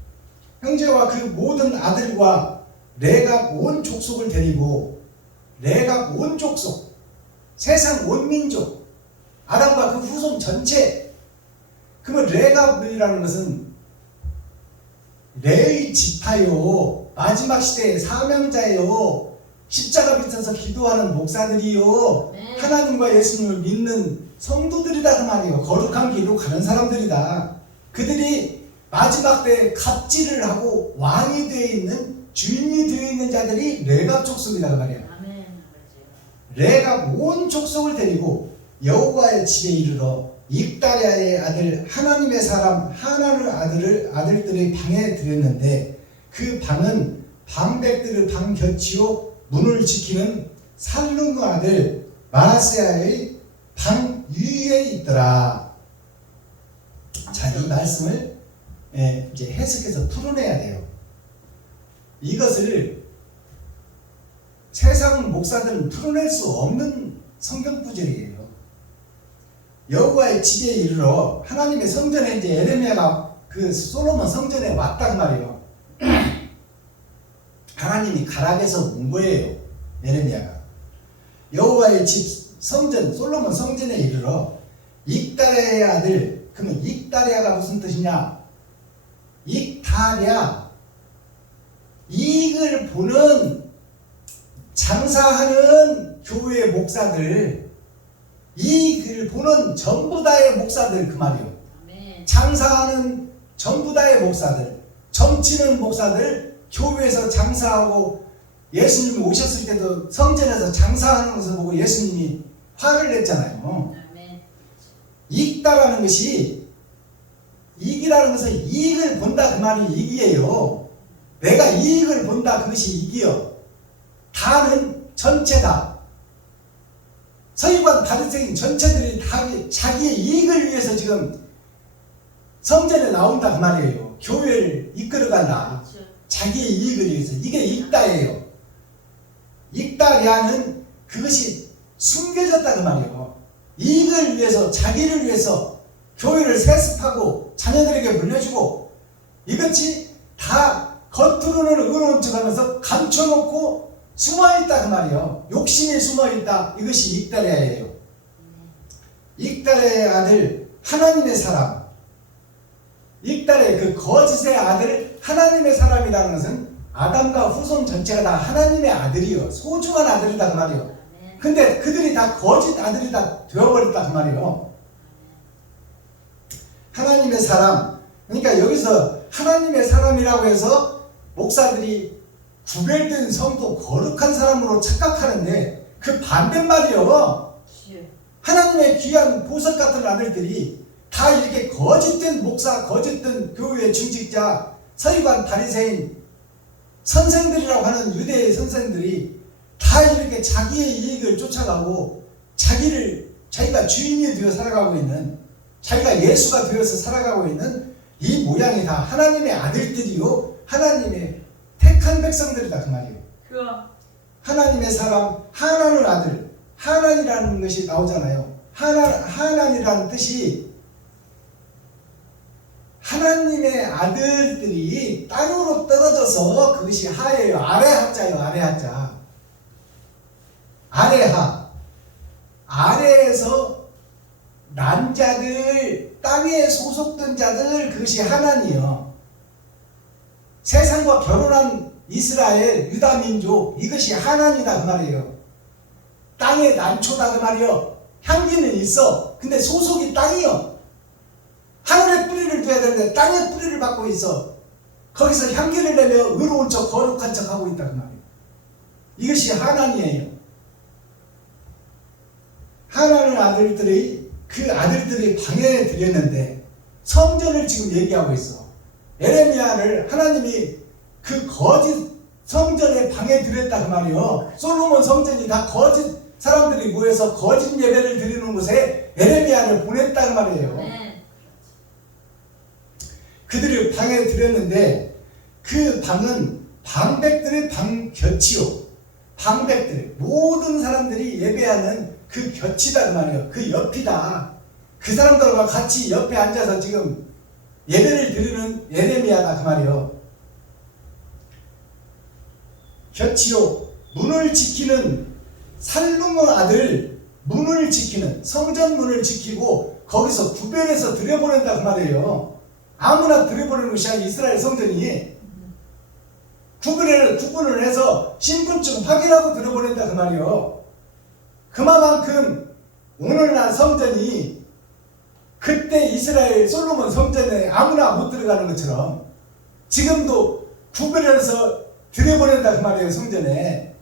형제와 그 모든 아들과 레갑 온 족속을 데리고 레갑 온 족속, 세상 온 민족, 아담과 그 후손 전체. 그러면 레갑이라는 것은 레의 지파요, 마지막 시대의 사명자예요, 십자가 밑에서 기도하는 목사들이요, 네. 하나님과 예수님을 믿는 성도들이다 그 말이에요. 거룩한 길로 가는 사람들이다. 그들이 마지막 때에 갑질을 하고 왕이 되어 있는, 주인이 되어 있는 자들이 레갑 족속이다 그 말이에요. 아멘. 레갑 온 족속을 데리고 여호와의 집에 이르러 입다랴의 아들 하나님의 사람 하나는 아들들의 방에 들였는데 그 방은 방백들의 방 곁이요 문을 지키는 살룸 아들 마세야의 방 위에 있더라. 자, 이 말씀을 이제 해석해서 풀어내야 돼요. 이것을 세상 목사들은 풀어낼 수 없는 성경 구절이에요. 여호와의 집에 이르러 하나님의 성전에 이제 에레미야가 그 솔로몬 성전에 왔단 말이에요. 하나님이 가락에서 온 거예요. 에레미야가 여호와의 집 성전 솔로몬 성전에 이르러 익다랴의 아들. 그러면 익다랴가 무슨 뜻이냐? 익다랴, 이익을 보는 장사하는 교회 목사들, 이익을 보는 전부 다의 목사들 그 말이에요. 아멘. 장사하는 전부 다의 목사들, 점치는 목사들, 교회에서 장사하고 예수님이 오셨을 때도 성전에서 장사하는 것을 보고 예수님이 화를 냈잖아요. 아멘. 이익다라는 것이, 이익이라는 것은 이익을 본다 그 말이 이익이에요. 내가 이익을 본다 그것이 이익이요. 다는 전체다. 서기관 바리새인 전체들이 다 자기의 이익을 위해서 지금 성전에 나온다 그 말이에요. 교회를 이끌어간다. 그렇죠. 자기의 이익을 위해서. 이게 익다예요. 익다야는 그것이 숨겨졌다 그 말이에요. 이익을 위해서, 자기를 위해서 교회를 세습하고 자녀들에게 물려주고, 이것이 다 겉으로는 의로운 척하면서 감춰놓고 숨어있다 그 말이에요. 욕심이 숨어있다. 이것이 익다랴예요. 익다랴의 아들 하나님의 사람, 익다랴의 그 거짓의 아들 하나님의 사람이라는 것은 아담과 후손 전체가 다 하나님의 아들이요, 소중한 아들이다 그 말이요. 아멘. 근데 그들이 다 거짓 아들이다 되어버렸다 그 말이요. 하나님의 사람, 그러니까 여기서 하나님의 사람이라고 해서 목사들이 구별된 성도 거룩한 사람으로 착각하는데 그 반대말이요. 주여. 하나님의 귀한 보석 같은 아들들이 다 이렇게 거짓된 목사, 거짓된 교회 중직자, 서기관, 바리새인, 선생들이라고 하는 유대의 선생들이 다 이렇게 자기의 이익을 쫓아가고 자기가 주인이 되어 살아가고 있는, 자기가 예수가 되어서 살아가고 있는 이 모양이 다 하나님의 아들들이요, 하나님의 택한 백성들이다 그 말이에요. 그거. 하나님의 사람, 하나는 아들, 하나이라는 것이 나오잖아요. 하나이라는 뜻이 하나님의 아들들이 땅으로 떨어져서 그것이 하예요. 아래 하자요. 아래 하자. 아래하. 아래에서 난 자들, 땅에 소속된 자들, 그것이 하나니요. 세상과 결혼한 이스라엘 유다 민족 이것이 하나님이다 그 말이에요. 땅의 난초다 그 말이요. 향기는 있어. 근데 소속이 땅이요. 하늘에 뿌리를 둬야 되는데 땅에 뿌리를 받고 있어. 거기서 향기를 내며 의로운 척 거룩한 척 하고 있다 그 말이에요. 이것이 하나님이에요. 하나님 아들들이 그 아들들이 방해해 드렸는데 성전을 지금 얘기하고 있어. 에레미야를 하나님이 그 거짓 성전에 방해 드렸다 그 말이요. 솔로몬 성전이 다 거짓 사람들이 모여서 거짓 예배를 드리는 곳에 에레미야를 보냈다 그 말이에요. 네. 그들이 방해 드렸는데 그 방은 방백들의 방곁이요. 방백들 모든 사람들이 예배하는 그 곁이다 그 말이에요. 그 옆이다. 그 사람들과 같이 옆에 앉아서 지금 예배를 드리는 에레미야다 그 말이에요. 곁이요. 문을 지키는 살룸의 아들 문을 지키는 성전 문을 지키고 거기서 구별해서 들여보낸다 그 말이에요. 아무나 들여보내는 것이 아니라 이스라엘 성전이 구분을 해서 신분증 확인하고 들여보낸다 그 말이에요. 그만큼 오늘날 성전이 그때 이스라엘 솔로몬 성전에 아무나 못 들어가는 것처럼 지금도 구별해서 들여보낸다 그 말이에요. 성전에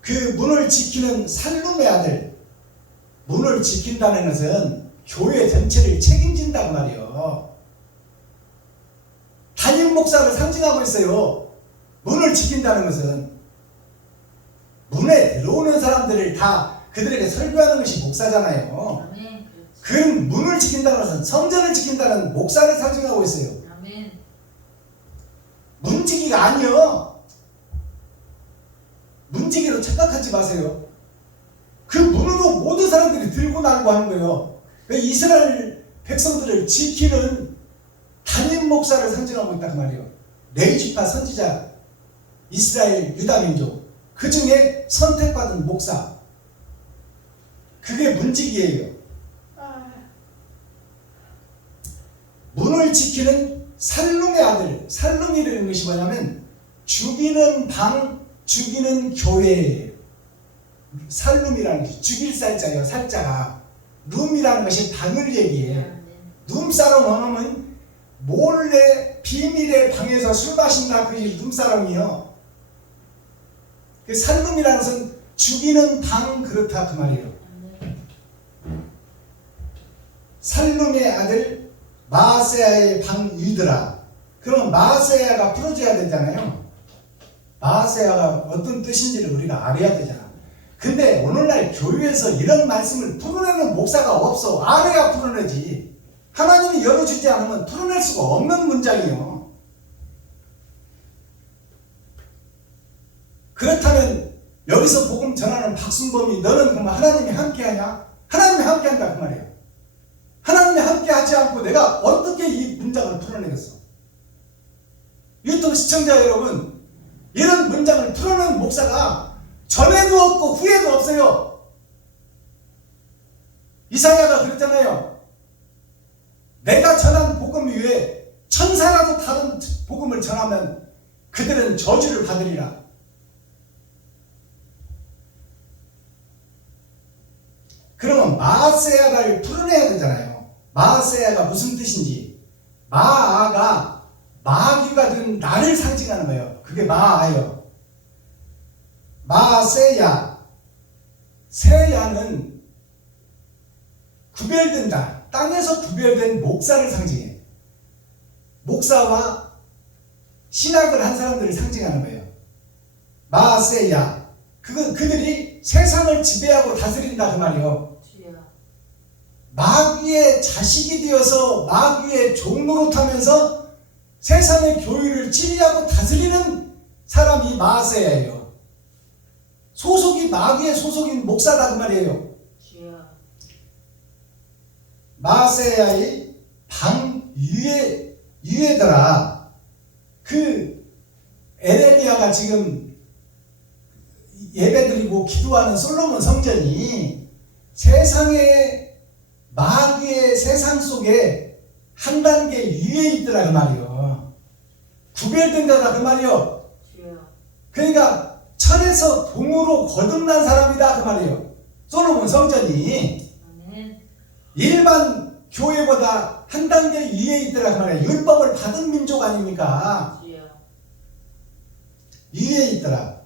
그 문을 지키는 살룸의 아들 문을 지킨다는 것은 교회 전체를 책임진다 그 말이에요. 담임 목사를 상징하고 있어요. 문을 지킨다는 것은 문에 들어오는 사람들을 다 그들에게 설교하는 것이 목사잖아요. 아멘. 그 문을 지킨다는 것은 성전을 지킨다는 목사를 상징하고 있어요. 아멘. 문지기가 아니요. 문지기로 착각하지 마세요. 그 문으로 모든 사람들이 들고 나가고 하는 거예요. 이스라엘 백성들을 지키는 담임 목사를 상징하고 있다 그 말이에요. 레위지파 선지자 이스라엘 유다 민족 그 중에 선택받은 목사 그게 문지기예요. 문을 지키는 살룸의 아들 살룸이라는 것이 뭐냐면 죽이는 방 죽이는 교회예요. 살룸이라는 것이 죽일 살자예요. 살자가 룸이라는 것이 방을 얘기해요. 룸사롱 하면 몰래 비밀의 방에서 술 마신다 그게 룸사롱이요. 그 살룸이라는 것은 죽이는 방 그렇다 그 말이에요. 살룸의 아들 마아세야의 방 유드라. 그러면 마아세야가 풀어줘야 되잖아요. 마아세야가 어떤 뜻인지를 우리가 알아야 되잖아. 근데 오늘날 교회에서 이런 말씀을 풀어내는 목사가 없어. 알아야 풀어내지. 하나님이 열어주지 않으면 풀어낼 수가 없는 문장이요. 그렇다면 여기서 복음 전하는 박순범이 너는 그럼 하나님이 함께하냐? 하나님이 함께한다 그 말이에요. 하나님이 함께하지 않고 내가 어떻게 이 문장을 풀어내겠어? 유튜브 시청자 여러분, 이런 문장을 풀어내는 목사가 전에도 없고 후에도 없어요. 이사야가 그랬잖아요. 내가 전한 복음 위에 천사라도 다른 복음을 전하면 그들은 저주를 받으리라. 그러면 마아세야를 풀어내야 되잖아요. 마아세야가 무슨 뜻인지. 마아가 마귀가 된 나를 상징하는 거예요. 그게 마아예요. 마아세야. 세야는 구별된다. 땅에서 구별된 목사를 상징해. 목사와 신학을 한 사람들을 상징하는 거예요. 마아세야. 그들이 세상을 지배하고 다스린다 그 말이에요. 마귀의 자식이 되어서 마귀의 종로로 타면서 세상의 교회를 지배하고 다스리는 사람이 마아세야예요. 소속이 마귀의 소속인 목사다 그 말이에요. 마아세야의 방 유에더라. 그 에레미야가 지금 예배드리고 기도하는 솔로몬 성전이 세상의 마귀의 세상 속에 한 단계 위에 있더라 그 말이요. 구별된 자다 그 말이요. 주여. 그러니까 천에서 동으로 거듭난 사람이다 그 말이에요. 솔로몬 성전이 아멘. 일반 교회보다 한 단계 위에 있더라 그 말이에요. 율법을 받은 민족 아닙니까? 주여. 위에 있더라.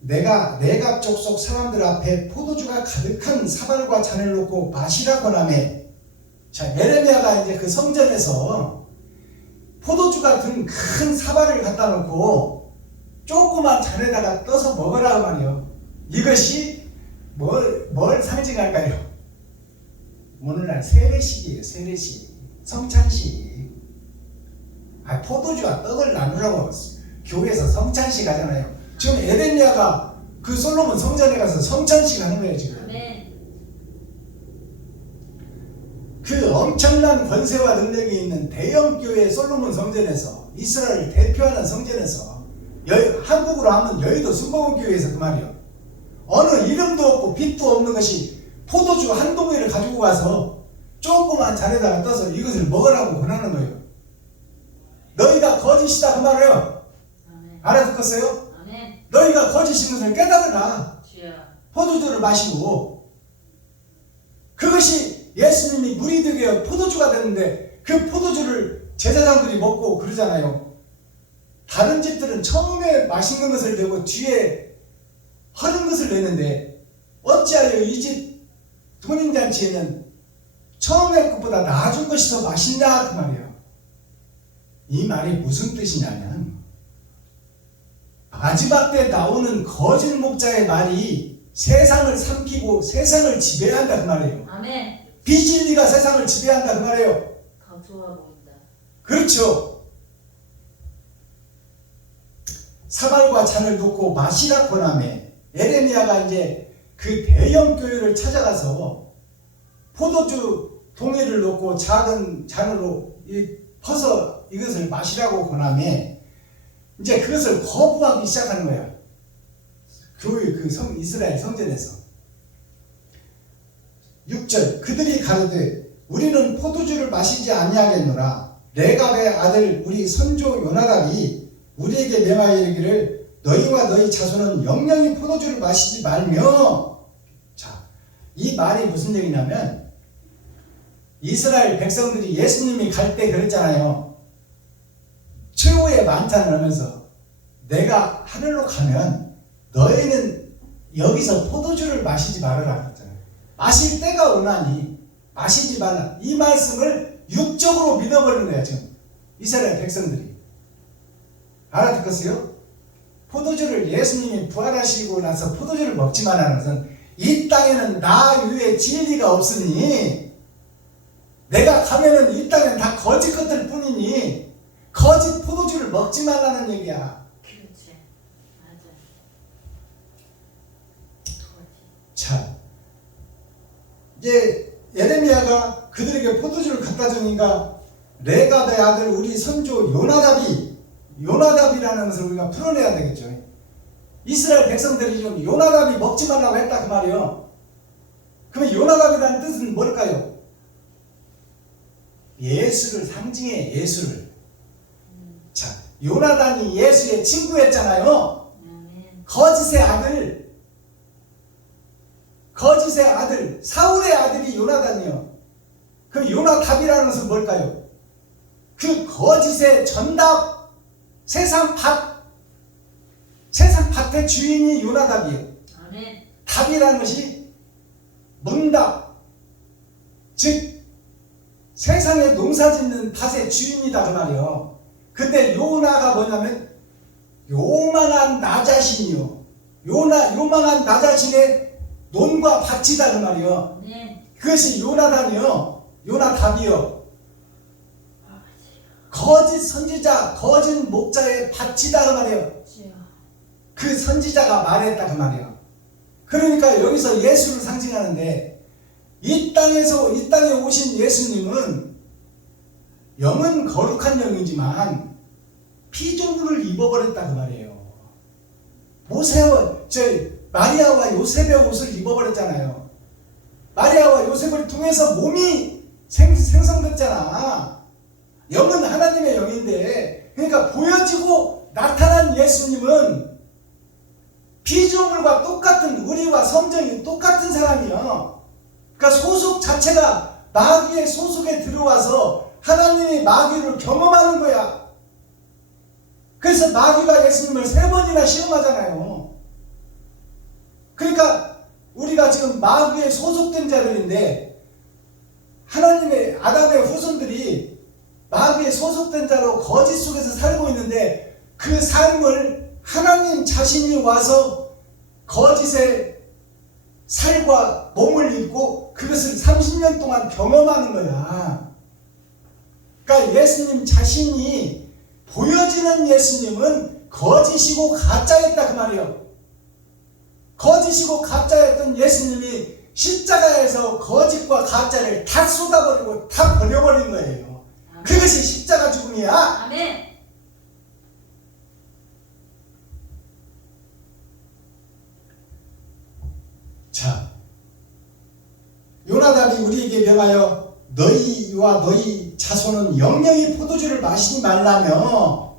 내가 내갑 족속 사람들 앞에 포도주가 가득한 사발과 잔을 놓고 마시라 권하매. 자, 예레미야가 이제 그 성전에서 포도주가 든 큰 사발을 갖다 놓고 조그만 잔에다가 떠서 먹으라 그 말이요. 이것이 뭘 상징할까요? 오늘날 세례식이에요. 세례식, 성찬식. 포도주와 떡을 나누라고 교회에서 성찬식 하잖아요. 지금 예레미야가 그 솔로몬 성전에 가서 성찬식 하는 거예요 지금. 아멘. 그 엄청난 권세와 능력이 있는 대형 교회 솔로몬 성전에서, 이스라엘을 대표하는 성전에서, 한국으로 하면 여의도 순복음교회에서 그 말이요. 어느 이름도 없고 빛도 없는 것이 포도주 한 동이를 가지고 가서 조그만 잔에다가 떠서 이것을 먹으라고 권하는 거예요. 너희가 거짓이다 그 말이에요. 아멘. 알아듣겠어요? 아멘. 너희가 거짓인 것을 깨달으라. 주여. 포도주를 마시고, 그것이 예수님이 물이 되게 포도주가 되는데 그 포도주를 제사장들이 먹고 그러잖아요. 다른 집들은 처음에 맛있는 것을 내고 뒤에 허른 것을 내는데 어찌하여 이 집 돈인잔치에는 처음에 것보다 나아준 것이 더 맛있냐 그 말이에요. 이 말이 무슨 뜻이냐면, 마지막 때 나오는 거짓 목자의 말이 세상을 삼키고 세상을 지배한다 그 말이에요. 아멘. 비진리가 세상을 지배한다 그 말이에요. 더 좋아 보인다. 그렇죠. 사발과 잔을 놓고 마시라 권하매. 예레미야가 이제 그 대형 교회를 찾아가서 포도주 동이를 놓고 작은 잔으로 퍼서 이것을 마시라고 권하매 이제 그것을 거부하기 시작하는 거야. 교회 그 이스라엘 성전에서. 6절 그들이 가로되 우리는 포도주를 마시지 아니하겠노라. 레갑의 아들 우리 선조 요나답이 우리에게 명하여 이르기를 너희와 너희 자손은 영영이 포도주를 마시지 말며. 자, 이 말이 무슨 얘기냐면, 이스라엘 백성들이 예수님이 갈 때 그랬잖아요. 최후의 만찬을 하면서 내가 하늘로 가면 너희는 여기서 포도주를 마시지 말아라 그랬잖아요. 마실 때가 오나니 마시지 말라. 이 말씀을 육적으로 믿어버리는 거야 지금 이스라엘 백성들이. 알아듣겠어요? 포도주를 예수님이 부활하시고 나서 포도주를 먹지 말라는 것은 이 땅에는 나 위에 진리가 없으니, 내가 가면은 이 땅에는 다 거짓 것들 뿐이니 거짓 포도주를 먹지 말라는 얘기야. 그렇지. 맞아. 자, 이제 예레미야가 그들에게 포도주를 갖다 주니까 레갑의 아들 우리 선조 요나답이라는 것을 우리가 풀어내야 되겠죠. 이스라엘 백성들이 좀 요나답이 먹지 말라고 했다 그 말이요. 그러면 요나답이라는 뜻은 뭘까요? 예수를 상징해. 예수를. 자, 요나단이 예수의 친구였잖아요. 아멘. 거짓의 아들 사울의 아들이 요나단이요. 그 요나답이라는 것은 뭘까요? 그 거짓의 전답, 세상 밭의 주인이 요나답이에요. 아멘. 답이라는 것이 문답, 즉 세상에 농사짓는 밭의 주인이다 그 말이에요. 근데 요나가 뭐냐면 요만한 나 자신이요. 요만한 나 자신의 논과 밭이다 그 말이에요. 아멘. 그것이 요나단이요. 요나답이요. 거짓 선지자, 거짓 목자의 밭이다 그 말이에요. 주여. 그 선지자가 말했다 그 말이에요. 그러니까 여기서 예수를 상징하는데, 이 땅에 오신 예수님은 영은 거룩한 영이지만 피조물을 입어버렸다 그 말이에요. 마리아와 요셉의 옷을 입어버렸잖아요. 마리아와 요셉을 통해서 몸이 생성됐잖아. 영은 하나님의 영인데, 그러니까 보여지고 나타난 예수님은 피조물과 똑같은, 우리와 성정이 똑같은 사람이요. 그러니까 소속 자체가 마귀의 소속에 들어와서 하나님이 마귀를 경험하는 거야. 그래서 마귀가 예수님을 3번이나 시험하잖아요. 그러니까 우리가 지금 마귀에 소속된 자들인데, 하나님의 아담의 후손들이 마귀에 소속된 자로 거짓 속에서 살고 있는데, 그 삶을 하나님 자신이 와서 거짓의 살과 몸을 입고 그것을 30년 동안 경험하는 거야. 그러니까 예수님 자신이, 보여지는 예수님은 거짓이고 가짜였다 그 말이에요. 거짓이고 가짜였던 예수님이 십자가에서 거짓과 가짜를 다 쏟아버리고 다 버려버린 거예요. 아멘. 그것이 십자가 죽음이야. 아멘. 자, 요나답이 우리에게 명하여 너희와 너희 자손은 영영이 포도주를 마시지 말며,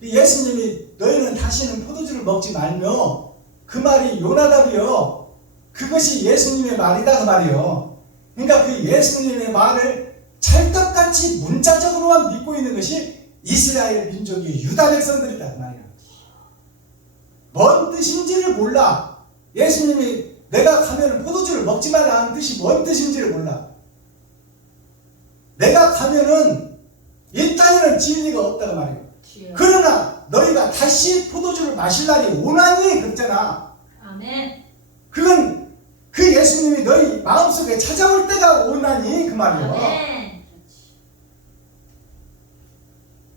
예수님이 너희는 다시는 포도주를 먹지 말며, 그 말이 요나답이요, 그것이 예수님의 말이다 그 말이요. 그러니까 그 예수님의 말을 찰떡같이 문자적으로만 믿고 있는 것이 이스라엘 민족이 유다 백성들이다 그 말이야. 뭔 뜻인지를 몰라. 예수님이 내가 가면 포도주를 먹지 말라는 뜻이 뭔 뜻인지를 몰라. 내가 가면은 이 땅에는 진리가 없다고 말이에요. 그러나 너희가 다시 포도주를 마실 날이 오나니 그랬잖아. 아멘. 그건 그 예수님이 너희 마음속에 찾아올 때가 오나니 그 말이에요. 아멘.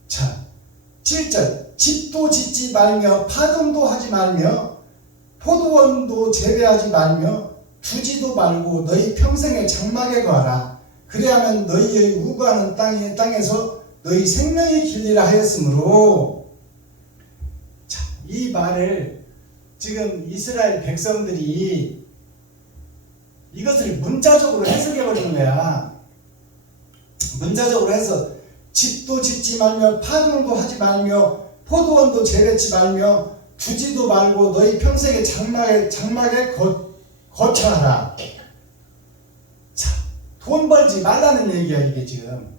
자, 7절. 집도 짓지 말며 파종도 하지 말며 포도원도 재배하지 말며 두지도 말고 너희 평생에 장막에 거하라. 그래야만 너희의 우거하는 땅에서 너희 생명이 길리라 하였으므로, 자, 이 말을 지금 이스라엘 백성들이 이것을 문자적으로 해석해 버리는 거야. 문자적으로 해서 집도 짓지 말며 파종도 하지 말며 포도원도 재배치 말며 두지도 말고 너희 평생에 장막에 거처하라. 자, 돈 벌지 말라는 얘기야 이게 지금.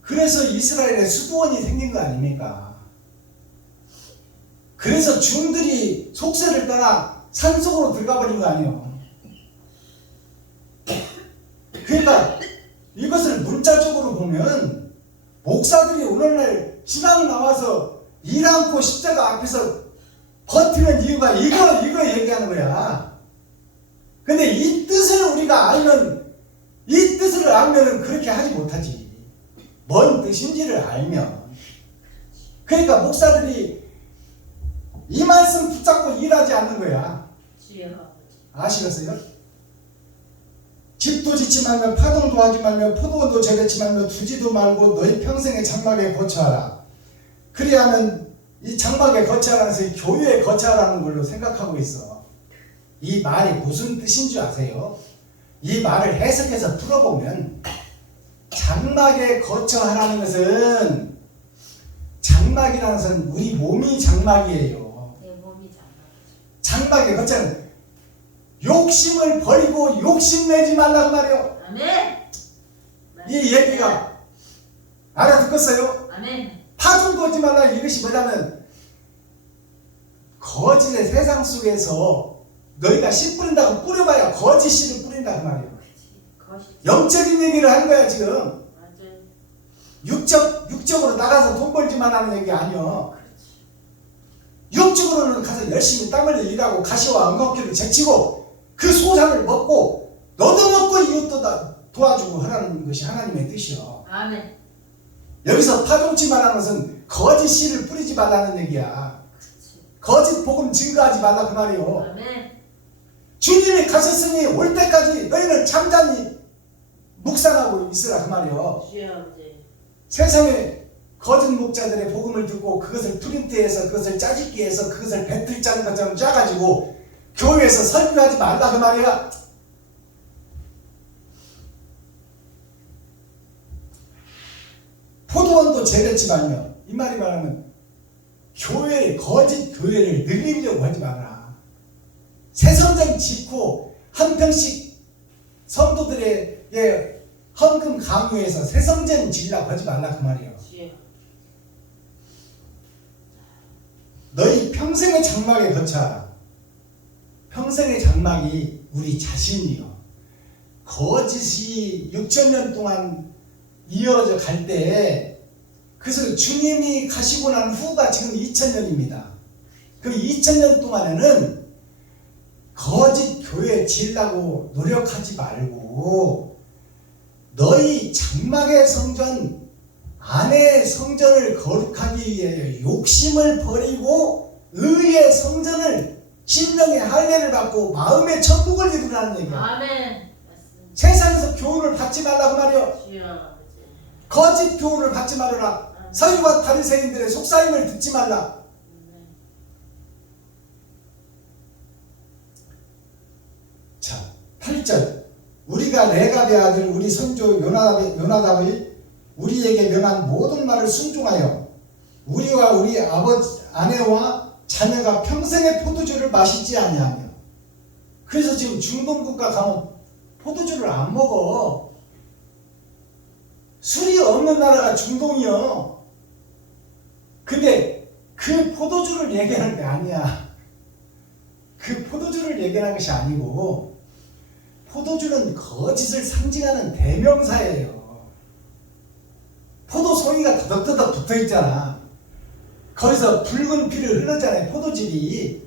그래서 이스라엘에 수도원이 생긴 거 아닙니까? 그래서 중들이 속세를 떠나 산속으로 들어가 버린 거 아니에요. 그러니까 이것을 문자적으로 보면 목사들이 오늘날 신앙 나와서 일 않고 십자가 앞에서 버티는 이유가 이거 얘기하는 거야. 근데 이 뜻을 우리가 알면, 이 뜻을 알면은 그렇게 하지 못하지. 뭔 뜻인지를 알면. 그러니까 목사들이 이 말씀 붙잡고 일하지 않는 거야. 아시겠어요? 집도 짓지 말며 파동도 하지 말며 포도원도 재배치 말며 두지도 말고 너희 평생의 장막에 거처하라. 그리하면 이 장막에 거처하라는 것이 교회에 거처하라는 걸로 생각하고 있어. 이 말이 무슨 뜻인 줄 아세요? 이 말을 해석해서 풀어보면 장막에 거처하라는 것은, 장막이라는 것은 우리 몸이 장막이에요. 내 몸이 장막이죠. 장막에 거처는 욕심을 버리고 욕심내지 말라고 말이에요. 아멘. 이 얘기가 알아듣겠어요? 아멘. 파종도 하지 말라. 이것이 뭐냐면 거짓의 세상 속에서 너희가 씨 뿌린다고 뿌려봐야 거짓 씨를 뿌린다고 말이에요. 영적인 얘기를 하는 거야 지금. 맞아요. 육적으로 나가서 돈 벌지만 하는 얘기 아니요. 육적으로는 가서 열심히 땀 흘려 일하고 가시와 엉겅퀴를 제치고 그 소산을 먹고 너도 먹고 이웃도 도와주고 하라는 것이 하나님의 뜻이요. 아멘. 여기서 파종치만 하는 것은 거짓 씨를 뿌리지 말라는 얘기야. 거짓 복음 증거하지 말라 그 말이요. 아멘. 주님이 가셨으니 올 때까지 너희는 잠잠히 묵상하고 있으라 그 말이요. 주여 아버지. 세상에 거짓 목자들의 복음을 듣고 그것을 프린트해서 그것을 짜집기 해서 그것을 배틀 짜는 것처럼 짜가지고 교회에서 설교하지 말라 그 말이야. 포도원도 재랬지만요. 이 말이 말하면 거짓 교회를 늘리려고 하지 마라. 새성전 짓고 한 평씩 성도들의 헌금 강요해서 새성전 지으려고 하지 말라 그 말이에요. 주여. 너희 평생의 장막에 거쳐. 평생의 장막이 우리 자신이요. 거짓이 6,000년 동안 이어져 갈 때, 그래서 주님이 가시고 난 후가 지금 2000년입니다. 그 2000년 동안에는 거짓 교회 지으려고 노력하지 말고 너희 장막의 성전, 안의 성전을 거룩하기 위해 욕심을 버리고 의의 성전을 심령의 할례를 받고 마음의 천국을 이루라는 얘기야. 아멘. 맞습니다. 세상에서 교훈을 받지 말라고 말이요. 주여. 아버지. 거짓 교훈을 받지 말아라. 서기관 바리새인들의 속삭임을 듣지 말라. 아멘. 자, 8절. 우리가 레갑의 아들 우리 선조 요나답이 우리에게 명한 모든 말을 순종하여 우리와 우리 아버지 아내와 자녀가 평생의 포도주를 마시지 아니하며. 그래서 지금 중동국가 가면 포도주를 안 먹어. 술이 없는 나라가 중동이요. 근데 그 포도주를 얘기하는 게 아니야. 그 포도주를 얘기하는 것이 아니고, 포도주는 거짓을 상징하는 대명사예요. 포도 송이가 더덕더덕 붙어 있잖아. 거기서 붉은 피를 흐르잖아요. 포도즙이.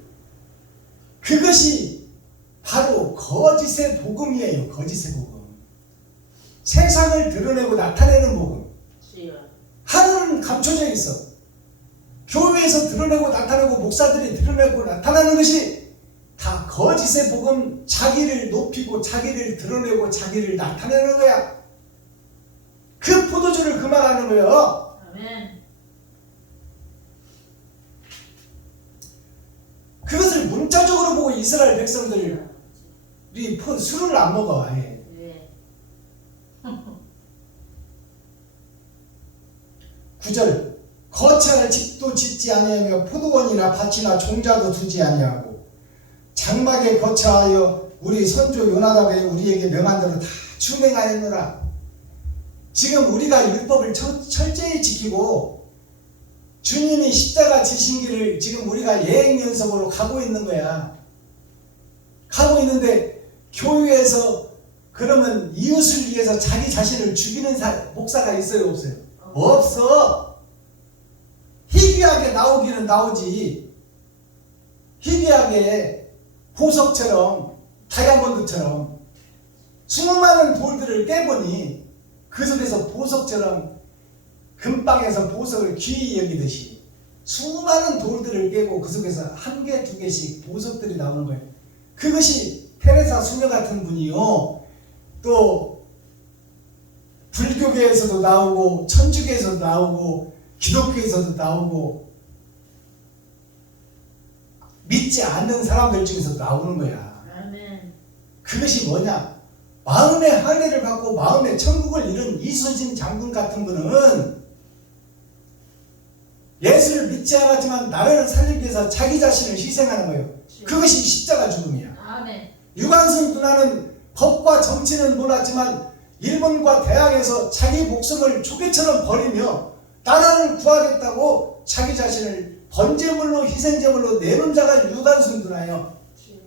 그것이 바로 거짓의 복음이에요. 거짓의 복음. 세상을 드러내고 나타내는 복음. 주여. 하늘은 감춰져 있어. 교회에서 드러내고 나타내고 목사들이 드러내고 나타나는 것이 다 거짓의 복음, 자기를 높이고 자기를 드러내고 자기를 나타내는 거야. 그 포도주를 그 말하는 거예요. 아멘. 그것을 문자적으로 보고 이스라엘 백성들이 술을 안 먹어. 아예. 네. 9절. 거처할 집도 짓지 아니하며 포도원이나 밭이나 종자도 두지 아니하고 장막에 거처하여 우리 선조 요나답에 우리에게 명한 대로 다 준행하였노라. 지금 우리가 율법을 철저히 지키고 주님이 십자가 지신 길을 지금 우리가 예행 연습으로 가고 있는 거야. 가고 있는데 교회에서 그러면 이웃을 위해서 자기 자신을 죽이는 목사가 있어요, 없어요? 없어. 희귀하게 나오기는 나오지. 희귀하게 보석처럼 다이아몬드처럼 수많은 돌들을 깨보니 그 속에서 보석처럼 금방에서 보석을 귀히 여기듯이 수많은 돌들을 깨고 그 속에서 한 개, 두 개씩 보석들이 나오는 거예요. 그것이 테레사 수녀 같은 분이요. 또 불교계에서도 나오고 천주교에서도 나오고 기독교에서도 나오고 믿지 않는 사람들 중에서 나오는 거야. 아멘. 그것이 뭐냐? 마음의 할례를 받고 마음의 천국을 이룬 이수진 장군 같은 분은 예수를 믿지 않았지만 나라를 살리기 위해서 자기 자신을 희생하는 거예요. 그것이 십자가 죽음이야. 아멘. 유관순 누나는 법과 정치는 몰랐지만 일본과 대항해서 자기 목숨을 초계처럼 버리며 나라를 구하겠다고 자기 자신을 번제물로 희생제물로 내놓은 자가 유관순 누나예요. 주여.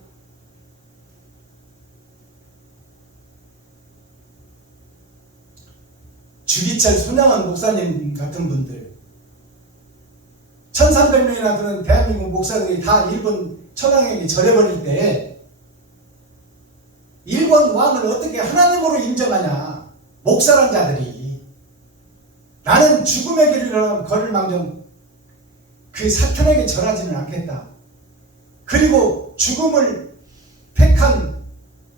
주기철 손양원 목사님 같은 분들 1300명이나 되는 대한민국 목사들이 다 일본 천황에게 절해버릴 때 일본 왕을 어떻게 하나님으로 인정하냐. 목사란 자들이 나는 죽음의 길을 걸을 망정 그 사탄에게 절하지는 않겠다. 그리고 죽음을 택한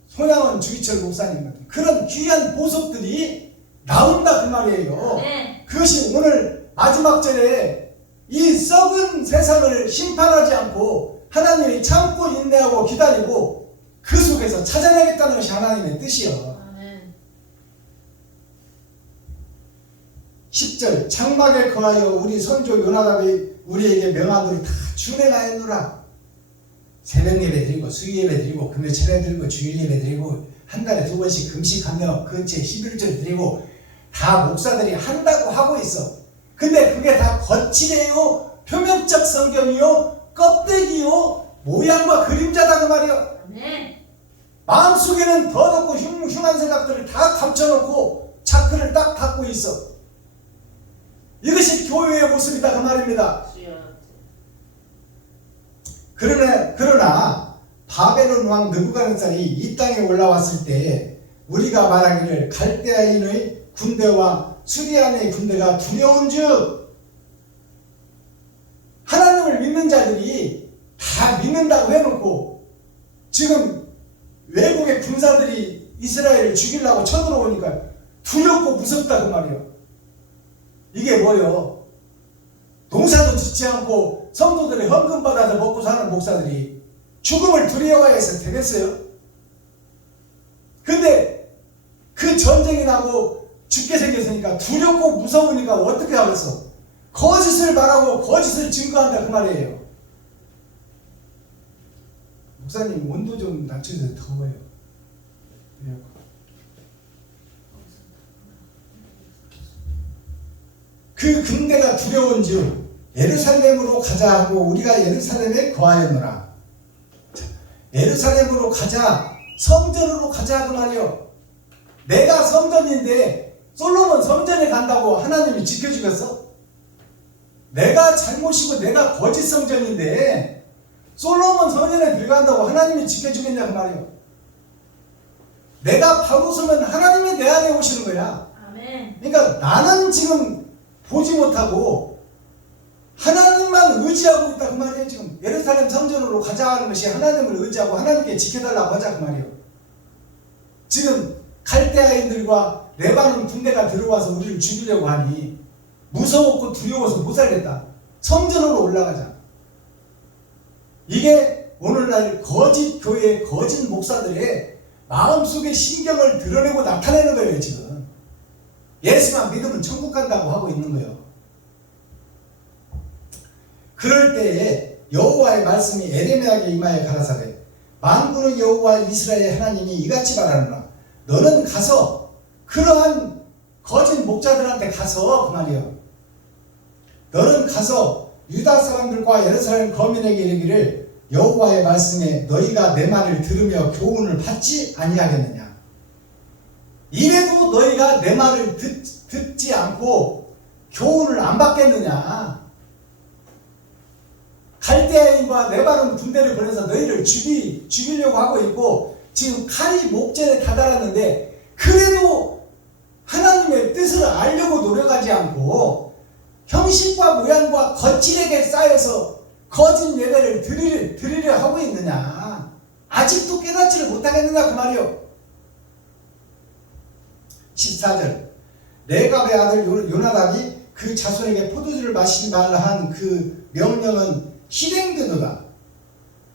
손양원 주기철 목사님 같은 그런 귀한 보석들이 나온다 그 말이에요. 네. 그것이 오늘 마지막 절에 이 썩은 세상을 심판하지 않고 하나님이 참고 인내하고 기다리고 그 속에서 찾아내겠다는 것이 하나님의 뜻이요. 아멘. 10절 장막에 거하여 우리 선조 요나답이 우리에게 명하노니 다 준행하였노라. 새벽 예배 드리고 수요 예배 드리고 금요 차례 드리고 주일 예배 드리고 한 달에 2번씩 금식하며 근처에 11절 드리고 다 목사들이 한다고 하고 있어. 근데 그게 다 거칠해요, 표면적 성경이요, 껍데기요, 모양과 그림자다 그 말이요. 아멘. 마음속에는 더럽고 흉한 생각들을 다 감춰놓고 자크를 딱 갖고 있어. 이것이 교회의 모습이다 그 말입니다. 주여. 그러나 바벨론 왕 느부갓네살이 이 땅에 올라왔을 때 우리가 말하기를 갈대아인의 군대와 수리안의 군대가 두려운즉, 하나님을 믿는 자들이 다 믿는다고 해놓고 지금 외국의 군사들이 이스라엘을 죽이려고 쳐들어오니까 두렵고 무섭다 그 말이에요. 이게 뭐요? 농사도 짓지 않고 성도들의 헌금 받아서 먹고 사는 목사들이 죽음을 두려워해서 되겠어요? 근데 그 전쟁이 나고 죽게 생겼으니까 두렵고 무서우니까 어떻게 하겠어? 거짓을 말하고 거짓을 증거한다 그 말이에요. 목사님 온도 좀 낮춰주세요. 더워요. 그 군대가 두려운즉 예루살렘으로 가자 하고 우리가 예루살렘에 거하였노라. 예루살렘으로 가자, 성전으로 가자 그 말이요. 내가 성전인데 솔로몬 성전에 간다고 하나님이 지켜주겠어? 내가 잘못이고 내가 거짓 성전인데 솔로몬 성전에 들어간다고 하나님이 지켜주겠냐 그 말이요. 내가 바로 서면 하나님이 내 안에 오시는 거야. 아멘. 그러니까 나는 지금 보지 못하고 하나님만 의지하고 있다 그 말이에요. 지금 예루살렘 성전으로 가자 하는 것이 하나님을 의지하고 하나님께 지켜달라고 하자 그 말이에요. 지금 갈대아인들과 레바논 군대가 들어와서 우리를 죽이려고 하니 무서웠고 두려워서 못 살겠다. 성전으로 올라가자. 이게 오늘날 거짓 교회, 거짓 목사들의 마음속의 신경을 드러내고 나타내는 거예요. 지금 예수만 믿으면 천국 간다고 하고 있는 거예요. 그럴 때에 여호와의 말씀이 에레미야에게 임하여 가라사대 만군의 여호와 이스라엘 하나님이 이같이 말하노라. 너는 가서 그러한 거짓 목자들한테 가서 그 말이에요. 너는 가서 유다 사람들과 예루살렘 거민에게 이르기를 여호와의 말씀에 너희가 내 말을 들으며 교훈을 받지 아니하겠느냐. 이래도 너희가 내 말을 듣지 않고 교훈을 안 받겠느냐. 갈대아인과 레바논 군대를 보내서 너희를 죽이려고 하고 있고 지금 칼이 목전에 다다랐는데 그래도 하나님의 뜻을 알려고 노력하지 않고 형식과 모양과 거칠게 쌓여서 거짓 예배를 드리려 하고 있느냐. 아직도 깨닫지를 못하겠느냐 그 말이요. 14절 레갑의 아들 요나답이 그 자손에게 포도주를 마시지 말라 한 그 명령은 실행되도다.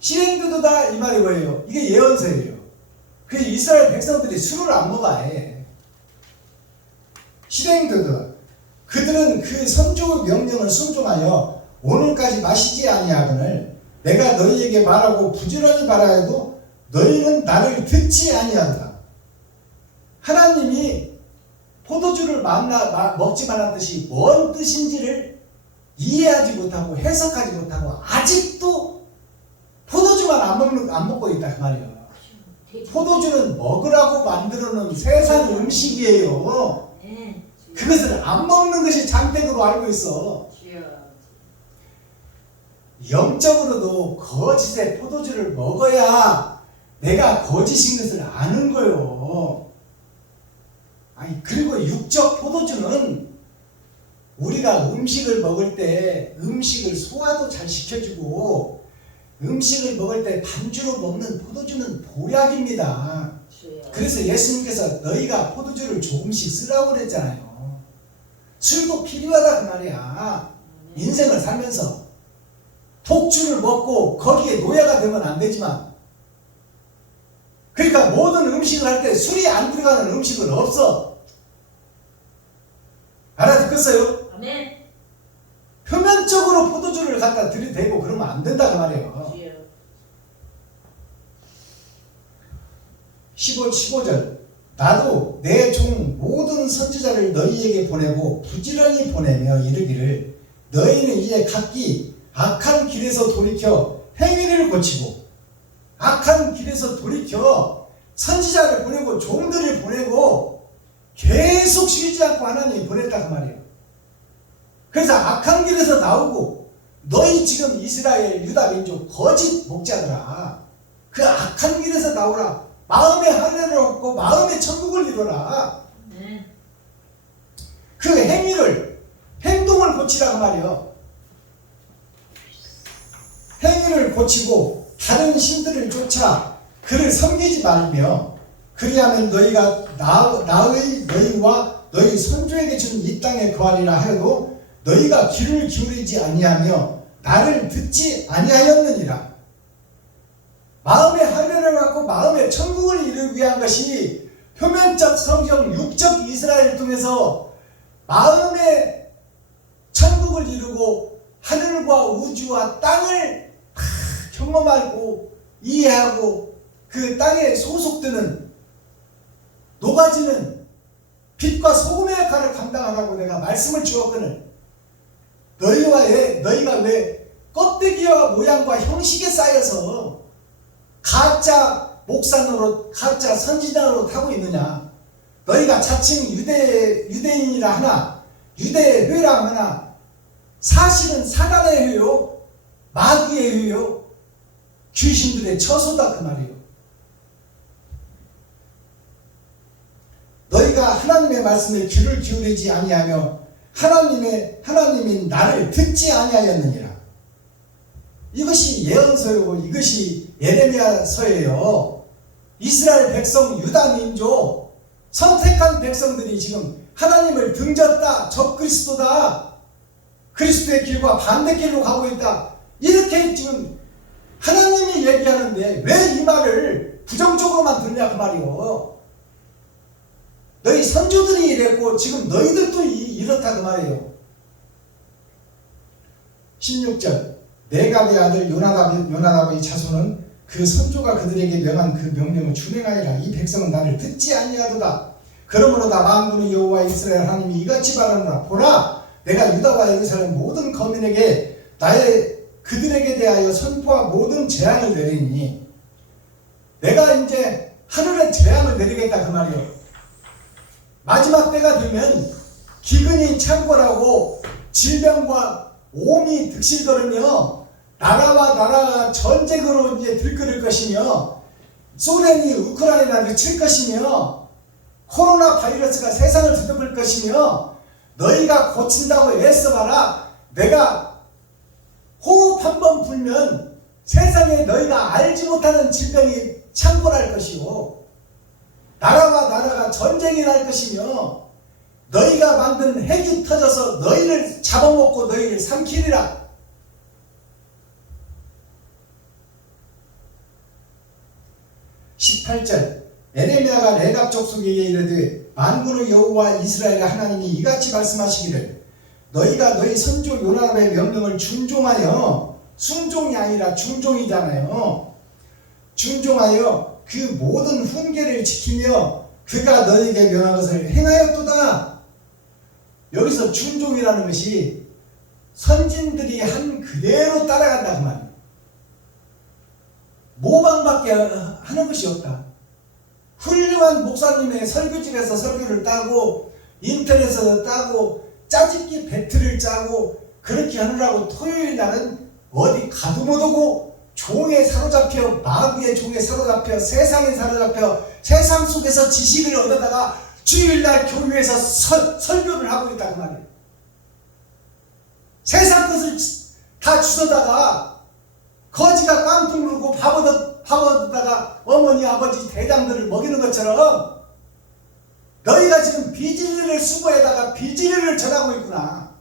실행되도다 이 말이 뭐예요? 이게 예언서예요. 그 이스라엘 백성들이 술을 안 먹어야 해. 실행되도다. 그들은 그 선조 명령을 순종하여 오늘까지 마시지 아니하거늘 내가 너희에게 말하고 부지런히 말하여도 너희는 나를 듣지 아니하도다. 하나님이 포도주를 먹지 말았듯이 뭔 뜻인지를 이해하지 못하고 해석하지 못하고 아직도 포도주만 안 먹고 있다 그 말이에요. 포도주는 먹으라고 만들어놓은 세상 음식이에요. 네. 그것을 안 먹는 것이 장택으로 알고 있어. 주여. 영적으로도 거짓의 포도주를 먹어야 내가 거짓인 것을 아는 거요. 아니 그리고 육적 포도주는 우리가 음식을 먹을 때 음식을 소화도 잘 시켜주고 음식을 먹을 때 반주로 먹는 포도주는 보약입니다. 주여. 그래서 예수님께서 너희가 포도주를 조금씩 쓰라고 그랬잖아요. 술도 필요하다 그 말이야. 인생을 살면서 독주를 먹고 거기에 노예가 되면 안 되지만, 그러니까 모든 음식을 할 때 술이 안 들어가는 음식은 없어. 알아듣겠어요? 들었어요? 아멘. 표면적으로 포도주를 갖다 들이대고 그러면 안 된다 그 말이에요. 주여. 15절 나도 내 종 모든 선지자를 너희에게 보내고 부지런히 보내며 이르기를 너희는 이제 각기 악한 길에서 돌이켜 행위를 고치고 악한 길에서 돌이켜 선지자를 보내고 종들을 보내고 계속 쉬지 않고 하나님이 보냈다 그 말이에요. 그래서 악한 길에서 나오고 너희 지금 이스라엘 유다 민족 거짓 목자들아 그 악한 길에서 나오라. 마음의 하늘을 얻고 마음의 천국을 이루라. 아멘. 그 행동을 고치라 그 말이요. 행위를 고치고 다른 신들을 쫓아 그를 섬기지 말며 그리하면 너희가 너희와 너희 선조에게 준 이 땅에 거하리라 하여도 너희가 귀를 기울이지 아니하며 나를 듣지 아니하였느니라. 마음의 하늘을 갖고 마음의 천국을 이루기 위한 것이 표면적 성경 육적 이스라엘을 통해서 마음의 천국을 이루고 하늘과 우주와 땅을 경험하고 이해하고 그 땅에 소속되는 녹아지는 빛과 소금의 역할을 감당하라고 내가 말씀을 주었거늘 너희가 왜 껍데기와 모양과 형식에 쌓여서 가짜 목사 노릇, 가짜 선지자 노릇 하고 있느냐? 너희가 자칭 유대인이라 하나, 유대회라 하나, 사실은 사단의 회요, 마귀의 회요, 귀신들의 처소다 그 말이에요. 너희가 하나님의 말씀에 귀를 기울이지 아니하며 하나님이 나를 듣지 아니하였느니라. 이것이 예언서이고 이것이 예레미야서예요. 이스라엘 백성 유다 민족 선택한 백성들이 지금 하나님을 등졌다. 적그리스도다. 그리스도의 길과 반대길로 가고 있다. 이렇게 지금 하나님이 얘기하는데 왜 이 말을 부정적으로만 듣냐 그 말이요. 너희 선조들이 이랬고 지금 너희들도 이렇다 그 말이에요. 16절 네갑의 아들 요나답의 자손은 그 선조가 그들에게 명한 그 명령을 준행하리라. 이 백성은 나를 듣지 아니하도다. 그러므로 나 만군의 여호와 이스라엘 하나님이 이같이 말하노라. 보라 내가 유다와 예루살렘 모든 거민에게 그들에게 대하여 선포와 모든 재앙을 내리니 내가 이제 하늘에 재앙을 내리겠다 그 말이에요. 마지막 때가 되면 기근이 창궐하고 질병과 오미 득실거리며 나라와 나라가 전쟁으로 이제 들끓을 것이며 소련이 우크라이나를 칠 것이며 코로나 바이러스가 세상을 뒤덮을 것이며 너희가 고친다고 애써봐라. 내가 호흡 한번 불면 세상에 너희가 알지 못하는 질병이 창궐할 것이요 나라와 나라가 전쟁이 날 것이며 너희가 만든 핵이 터져서 너희를 잡아먹고 너희를 삼키리라. (18절) 에레미야가 레갑 족속에게 이르되 만군의 여호와 이스라엘 하나님이 이같이 말씀하시기를 너희가 너희 선조 요나답의 명령을 준종하여 순종이 아니라 준종이잖아요. 준종하여 그 모든 훈계를 지키며 그가 너희에게 명한 것을 행하였도다. 여기서 준종이라는 것이 선진들이 한 그대로 따라간다 그 말이에요. 모방밖에 하는 것이 없다. 훌륭한 목사님의 설교집에서 설교를 따고 인터넷에서 따고 짜집기 배틀을 짜고 그렇게 하느라고 토요일 날은 어디 가도 못오고 종에 사로잡혀 마귀의 종에 사로잡혀 세상에 사로잡혀 세상 속에서 지식을 얻어다가 주일날 교회에서 설교를 하고 있다 그 말이에요. 세상 것을 다 주워다가 거지가 깡통 물고 밥 얻다가 어머니 아버지 대장들을 먹이는 것처럼 너희가 지금 비진리를 수고에다가 비진리를 전하고 있구나.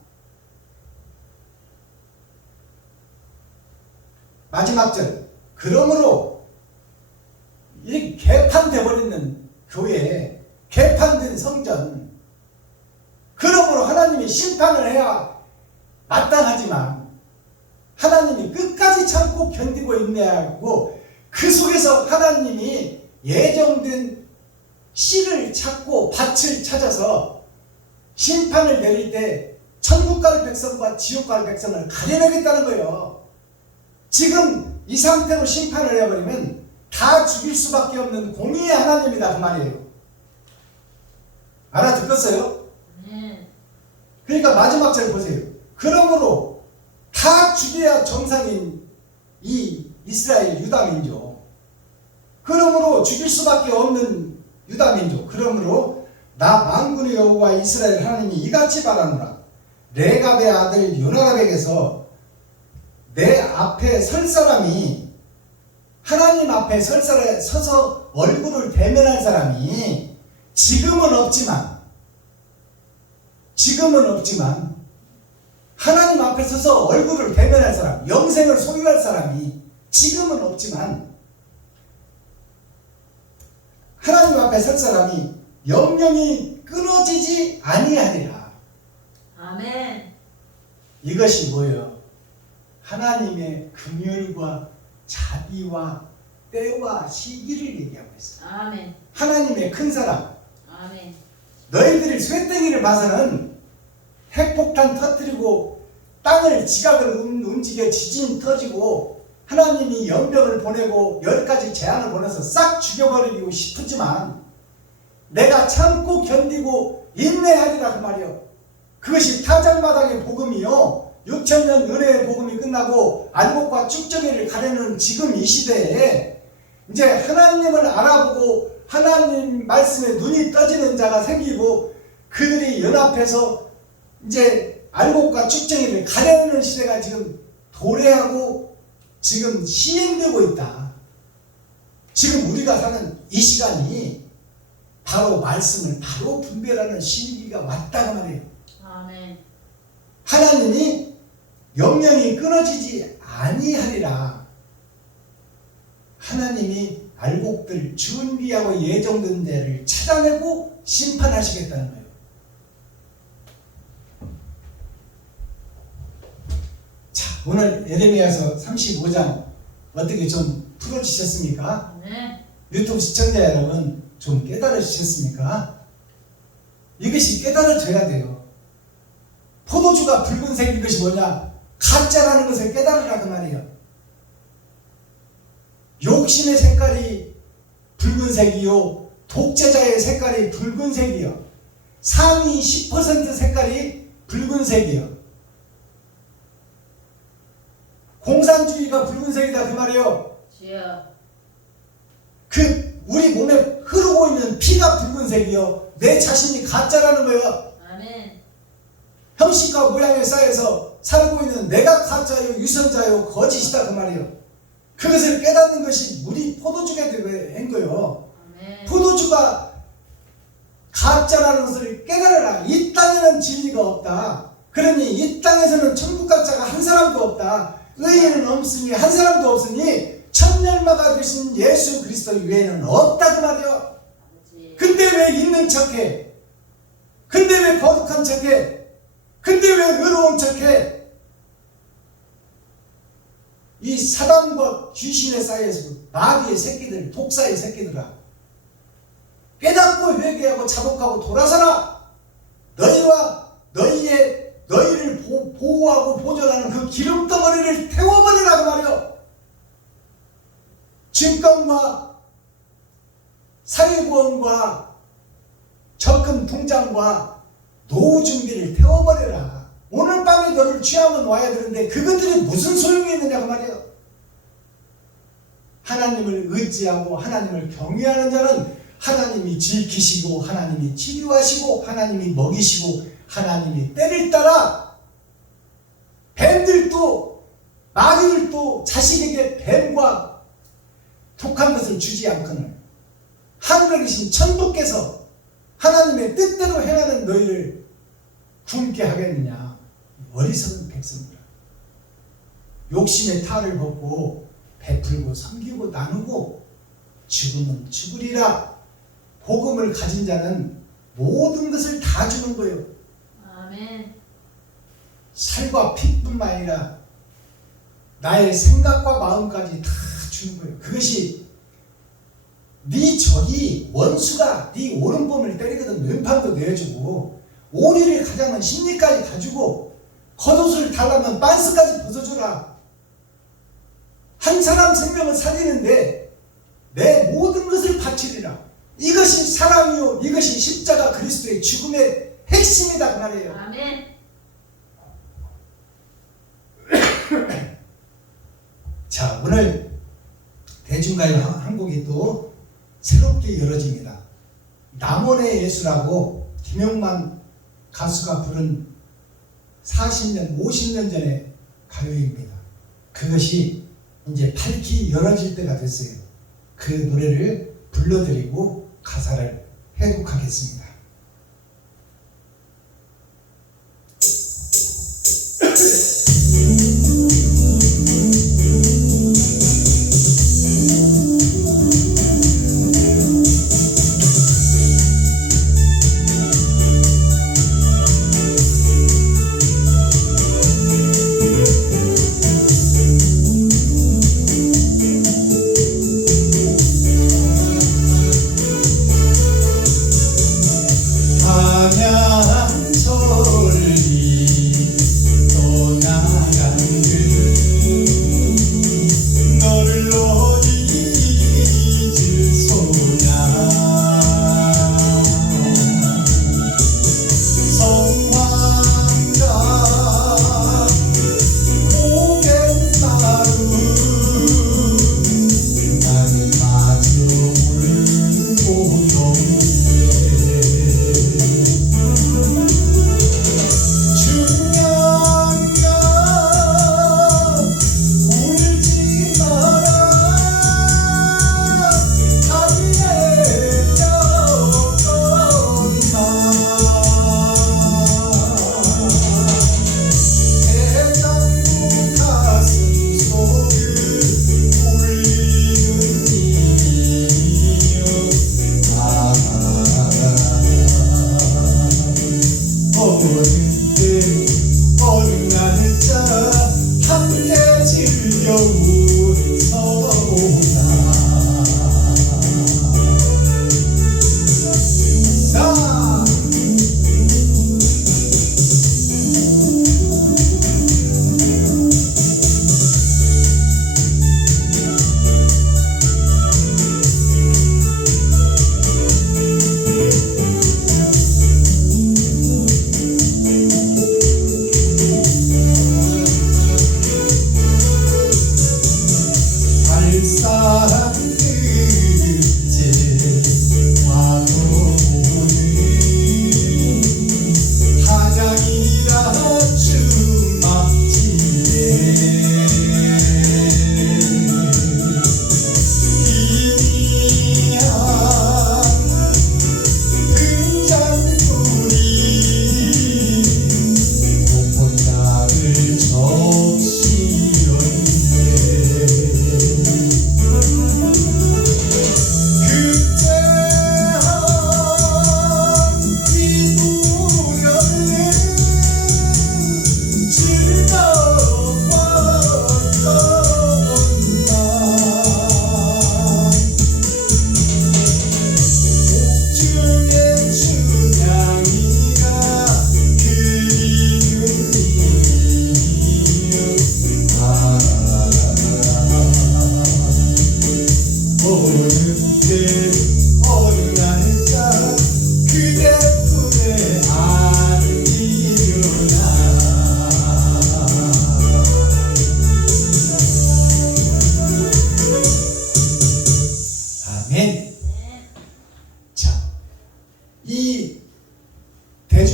마지막 절 그러므로 이 개판돼 버리는 교회 개판된 성전 그러므로 그러므로 하나님이 심판을 해야 마땅하지만 하나님이 끝까지 참고 견디고 인내하고 그 속에서 하나님이 예정된 씨를 찾고 밭을 찾아서 심판을 내릴 때 천국 갈 백성과 지옥 갈 백성을 가려내겠다는 거예요. 지금 이 상태로 심판을 해버리면 다 죽일 수밖에 없는 공의의 하나님이다 그 말이에요. 알아듣겠어요? 아멘. 그러니까 마지막 절 보세요. 그러므로 다 죽여야 정상인 이 이스라엘 유다민족, 그러므로 죽일 수밖에 없는 유다민족, 그러므로 나 만군의 여호와 이스라엘 하나님이 이같이 말하노라. 레갑의 아들 요나답에게서 내 앞에 설 사람이, 하나님 앞에 서서 얼굴을 대면할 사람이 지금은 없지만 하나님 앞에 서서 얼굴을 대면할 사람, 영생을 소유할 사람이 지금은 없지만 하나님 앞에 설 사람이 영영이 끊어지지 아니하리라. 아멘. 이것이 뭐예요? 하나님의 긍휼과 자비와 때와 시기를 얘기하고 있어요. 아멘. 하나님의 큰 사랑. 아멘. 너희들이 쇠땡이를 봐서는 핵폭탄 터뜨리고 땅을 지각을 움직여 지진이 터지고 하나님이 연병을 보내고 10가지 재앙을 보내서 싹 죽여버리고 싶었지만 내가 참고 견디고 인내하리라 그 말이요. 그것이 타작마당의 복음이요. 6,000년 은혜의 복음이 끝나고 안목과 쭉정이를 가려는 지금 이 시대에 이제 하나님을 알아보고 하나님 말씀에 눈이 떠지는 자가 생기고 그들이 연합해서 이제 알곡과 쭉정이를 가려는 시대가 지금 도래하고 지금 시행되고 있다. 지금 우리가 사는 이 시간이 바로 말씀을 바로 분별하는 시기가 왔다고 말해요. 아멘. 하나님이 영영이 끊어지지 아니하리라. 하나님이 알곡들 준비하고 예정된 데를 찾아내고 심판하시겠다는 거예요. 자, 오늘 예레미야서 35장 어떻게 좀 풀어주셨습니까? 네. 유튜브 시청자 여러분 좀 깨달으셨습니까? 이것이 깨달아져야 돼요. 포도주가 붉은색 이것이 뭐냐? 가짜라는 것을 깨달으라 그 말이에요. 욕심의 색깔이 붉은색이요, 독재자의 색깔이 붉은색이요, 상위 10% 색깔이 붉은색이요, 공산주의가 붉은색이다 그 말이에요. 주여. 그 우리 몸에 흐르고 있는 피가 붉은색이요, 내 자신이 가짜라는 거예요. 아멘. 형식과 모양에 쌓여서 살고 있는 내가 가짜요, 유선자요, 거짓이다 그 말이에요. 그것을 깨닫는 것이 우리 포도주가 된 거예요. 아멘. 포도주가 가짜라는 것을 깨달아라. 이 땅에는 진리가 없다. 그러니 이 땅에서는 천국 갈 자가 한 사람도 없다. 의인은 없으니 한 사람도 없으니 천년마가 되신 예수 그리스도 외에는 없다 그 말이에요. 아버지. 근데 왜 있는 척해? 근데 왜 거룩한 척해? 근데 왜 의로운 척해? 이 사단과 귀신에 쌓여서 마귀의 새끼들, 독사의 새끼들아, 깨닫고 회개하고 자복하고 돌아서라. 너희와 너희를 보호하고 보존하는 그 기름덩어리를 태워버리라 그 말이요. 증권과 사회보험과 적금 통장과 노후 준비를 태워버려라. 오늘 밤에 너를 취하면 와야 되는데 그것들이 무슨 소용이 있느냐 그 말이에요. 하나님을 의지하고 하나님을 경외하는 자는 하나님이 지키시고 하나님이 치료하시고 하나님이 먹이시고 하나님이 때를 따라 뱀들도 마귀들도 자식에게 뱀과 독한 것을 주지 않거늘 하늘에 계신 천부께서 하나님의 뜻대로 행하는 너희를 굶게 하겠느냐. 어리석은 백성들아, 욕심의 탈을 벗고 베풀고 섬기고 나누고 죽으면 죽으리라. 복음을 가진 자는 모든 것을 다 주는 거예요. 아멘. 살과 피뿐만 아니라 나의 생각과 마음까지 다 주는 거예요. 그것이 네 적이 원수가 네 오른손을 때리거든 왼팔도 내어주고 오리를 가자면 심리까지 가지고 겉옷을 달라면 빤스까지 벗어주라. 한 사람 생명을 살리는데 내 모든 것을 바치리라. 이것이 사랑이요 이것이 십자가 그리스도의 죽음의 핵심이다 그 말이에요. 아멘. 자, 오늘 대중가요 한 곡이 또 새롭게 열어집니다. 남원의 예수라고 김용만 가수가 부른 40년, 50년 전의 가요입니다. 그것이 이제 밝히 열어질 때가 됐어요. 그 노래를 불러드리고 가사를 해독하겠습니다.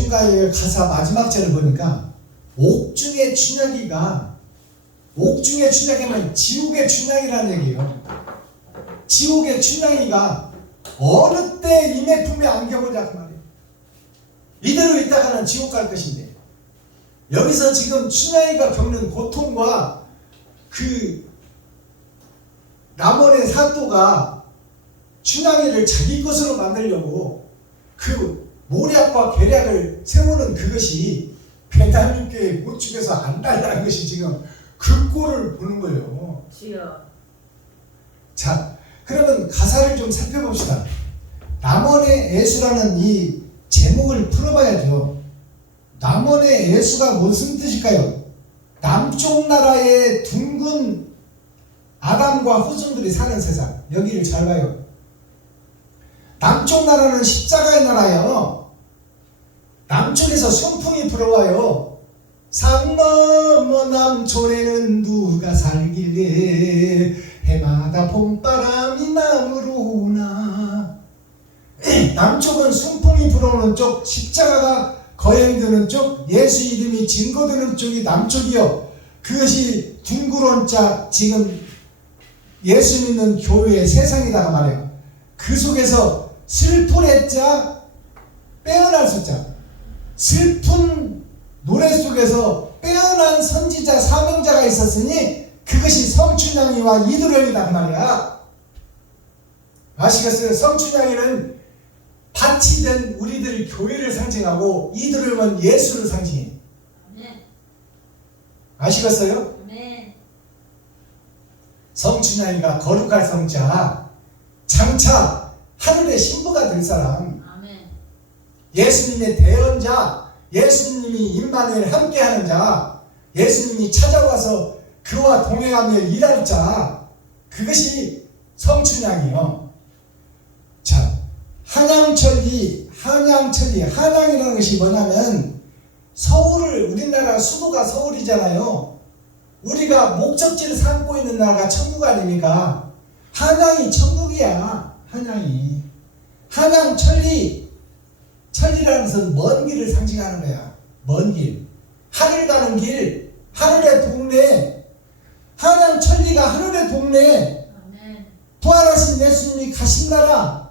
대중가요의 가사 마지막 절을 보니까 옥중의 춘향이가 옥중의 춘향이면 지옥의 춘향이라는 얘기예요. 지옥의 춘향이가 어느 때 임의 품에 안겨보자 그 말이에요. 이대로 있다가는 지옥 갈 것인데 여기서 지금 춘향이가 겪는 고통과 그 남원의 사또가 춘향이를 자기 것으로 만들려고 그 모략과 계략을 세우는 그것이 배달민교회 못 죽여서 안 달라는 것이 지금 그 꼴을 보는 거예요. 주여. 자, 그러면 가사를 좀 살펴봅시다. 남원의 애수라는 이 제목을 풀어봐야죠. 남원의 애수가 무슨 뜻일까요? 남쪽 나라의 둥근 아담과 후손들이 사는 세상. 여기를 잘 봐요. 남쪽 나라는 십자가의 나라예요. 남쪽에서 순풍이 불어와요. 산 너머 남촌에는 누가 살길래 해마다 봄바람이 남으로 오나. 남쪽은 순풍이 불어오는 쪽, 십자가가 거행되는 쪽, 예수 이름이 증거되는 쪽이 남쪽이요. 그것이 둥그런 자, 지금 예수 믿는 교회의 세상이다가 말이에요. 그 속에서 슬픈 애자, 빼어날 숫자, 슬픈 노래 속에서 빼어난 선지자, 사명자가 있었으니 그것이 성춘향이와 이두령이다 그 말이야. 아시겠어요? 성춘향이는 밭이 된 우리들 교회를 상징하고 이두령은 예수를 상징해. 아멘. 아시겠어요? 아멘. 성춘향이가 거룩할 성자, 장차 하늘의 신부가 될 사람, 아멘. 예수님의 대언자, 예수님이 임마누엘 함께하는 자, 예수님이 찾아와서 그와 동행하며 일할 자, 그것이 성춘향이요. 자, 한양천리, 한양이라는 것이 뭐냐면 서울을, 우리나라 수도가 서울이잖아요. 우리가 목적지를 삼고 있는 나라가 천국 아닙니까? 한양이 천국이야. 한양이. 한양천리, 천리라는 것은 먼 길을 상징하는 거야. 먼 길. 하늘 가는 길, 하늘의 동네. 한양천리가 하늘의 동네. 아멘. 부활하신 예수님이 가신 나라.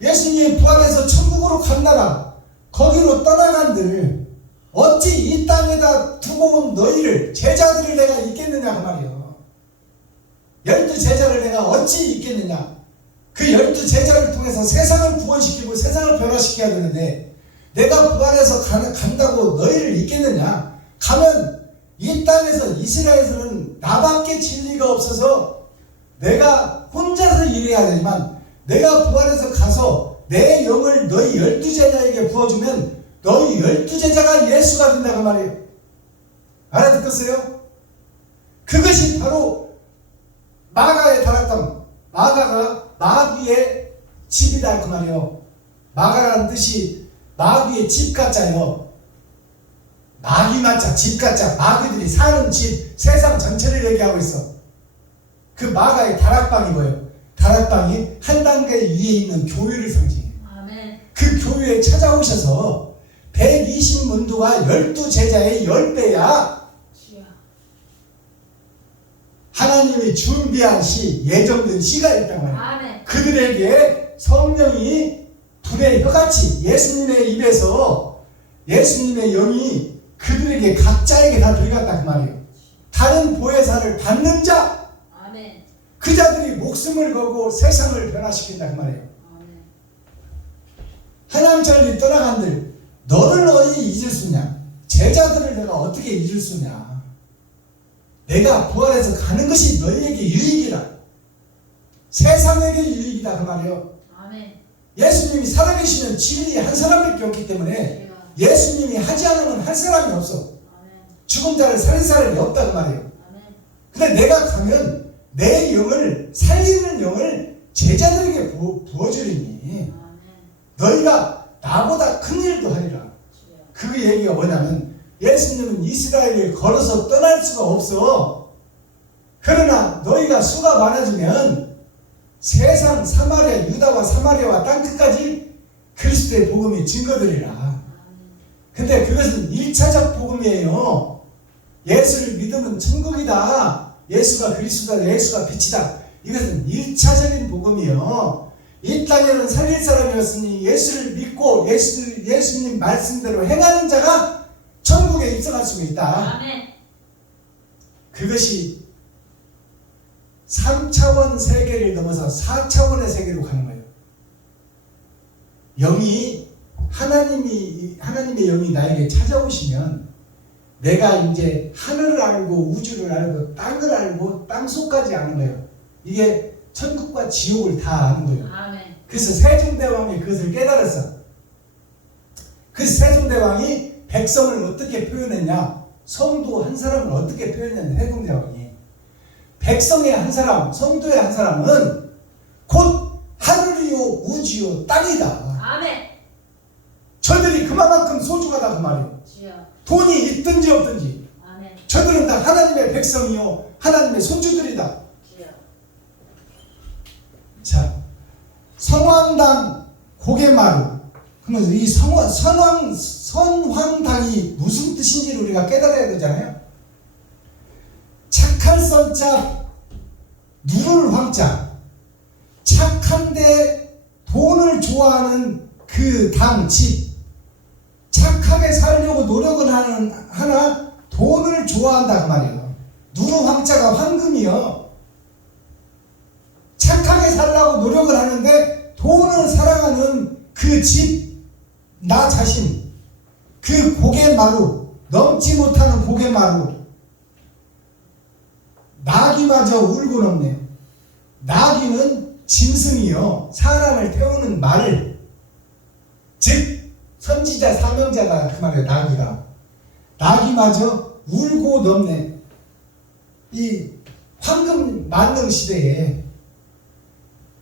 예수님이 부활해서 천국으로 간 나라. 거기로 떠나간들 어찌 이 땅에다 두고 온 너희를, 제자들을 내가 잊겠느냐 그 말이요. 12제자를 내가 어찌 잊겠느냐. 그 12제자를 통해서 세상을 구원시키고 세상을 변화시켜야 되는데 내가 부활해서 간다고 너희를 잊겠느냐. 가면 이 땅에서 이스라엘에서는 나밖에 진리가 없어서 내가 혼자서 일해야 되지만 내가 부활해서 가서 내 영을 너희 12제자에게 부어주면 너희 12제자가 예수가 된다고 말이에요. 알아듣겠어요? 그것이 바로 마가의 다락방. 마가가 마귀의 집이다 그 말이에요. 마가라는 뜻이 마귀의 집 같자요. 마귀 맞자, 집 같자. 마귀들이 사는 집, 세상 전체를 얘기하고 있어. 그 마가의 다락방이 뭐예요? 다락방이 한 단계 위에 있는 교회를 상징해요. 아멘. 그 교회에 찾아오셔서 120문도가 12제자의 10배야. 주여. 하나님이 준비한 시, 예정된 시가 있단 말이야. 아멘. 그들에게 성령이 불의 혀같이 예수님의 입에서 예수님의 영이 그들에게 각자에게 다 들어갔다 그 말이에요. 다른 보혜사를 받는 자, 아멘. 그 자들이 목숨을 걸고 세상을 변화시킨다 그 말이에요. 아멘. 한양천리 떠나간들 너를 어디 잊을 수 있냐? 제자들을 내가 어떻게 잊을 수 있냐? 내가 부활해서 가는 것이 너희에게 유익이다. 세상에게 유익이다 그 말이에요. 아멘. 예수님이 살아계시면 진리 한 사람밖에 없기 때문에 주여. 예수님이 하지 않으면 할 사람이 없어. 아멘. 죽은 자를 살릴 사람이 없다 그 말이에요. 아멘. 근데 내가 가면 내 영을, 살리는 영을 제자들에게 부어주리니 아멘. 너희가 나보다 큰 일도 하리라. 주여. 그 얘기가 뭐냐면 예수님은 이스라엘을 걸어서 떠날 수가 없어. 그러나 너희가 수가 많아지면 세상 사마리아, 유다와 사마리아와 땅끝까지 그리스도의 복음이 증거되리라. 아멘. 근데 그것은 1차적 복음이에요. 예수를 믿으면 천국이다. 예수가 그리스도다. 예수가 빛이다. 이것은 1차적인 복음이요. 이 땅에는 살릴 사람이었으니 예수를 믿고 예수님 말씀대로 행하는 자가 천국에 입성할 수가 있다. 아멘. 그것이 3차원 세계를 넘어서 4차원의 세계로 가는 거예요. 영이 하나님의 영이 나에게 찾아오시면 내가 이제 하늘을 알고 우주를 알고 땅을 알고 땅속까지 아는 거예요. 이게 천국과 지옥을 다 아는 거예요. 아멘. 그래서 세종대왕이 그것을 깨달았어. 그래서 세종대왕이 백성을 어떻게 표현했냐, 성도 한 사람을 어떻게 표현했냐, 세종대왕이 백성의 한 사람, 성도의 한 사람은 곧 하늘이요 우주요 땅이다. 아멘. 저들이 그만큼 소중하다 그 말이에요. 주여. 돈이 있든지 없든지 아멘. 저들은 다 하나님의 백성이요 하나님의 손주들이다. 주여. 자, 성황당 고개마루. 그러면서 이 선황당이 무슨 뜻인지를 우리가 깨달아야 되잖아요. 착할 선자, 누를 황자. 착한데 돈을 좋아하는 그 당, 집. 착하게 살려고 노력은 하나 돈을 좋아한다 그 말이에요. 누르 황자가 황금이요. 착하게 살려고 노력을 하는데 돈을 사랑하는 그 집, 나 자신, 그 고개마루, 넘지 못하는 고개마루. 나귀마저 울고 넘네. 나귀는 짐승이요, 사람을 태우는 말, 즉 선지자 사명자가 그 말이에요. 나귀마저 울고 넘네. 이 황금 만능 시대에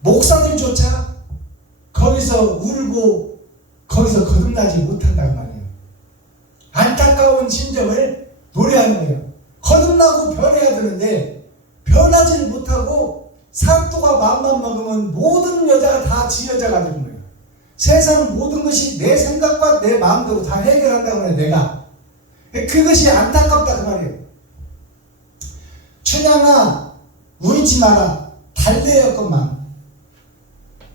목사들조차 거기서 울고 거기서 거듭나지 못한다고 말이에요. 안타까운 심정을 노래하는 거예요. 거듭나고 변해야 되는데 변하지 못하고 사또가 마음만 먹으면 모든 여자가 다 지 여자가 되는 거예요. 세상 모든 것이 내 생각과 내 마음대로 다 해결한다고 해요. 내가 그것이 안타깝다 그 말이에요. 춘향아 울지 마라, 달래였건만.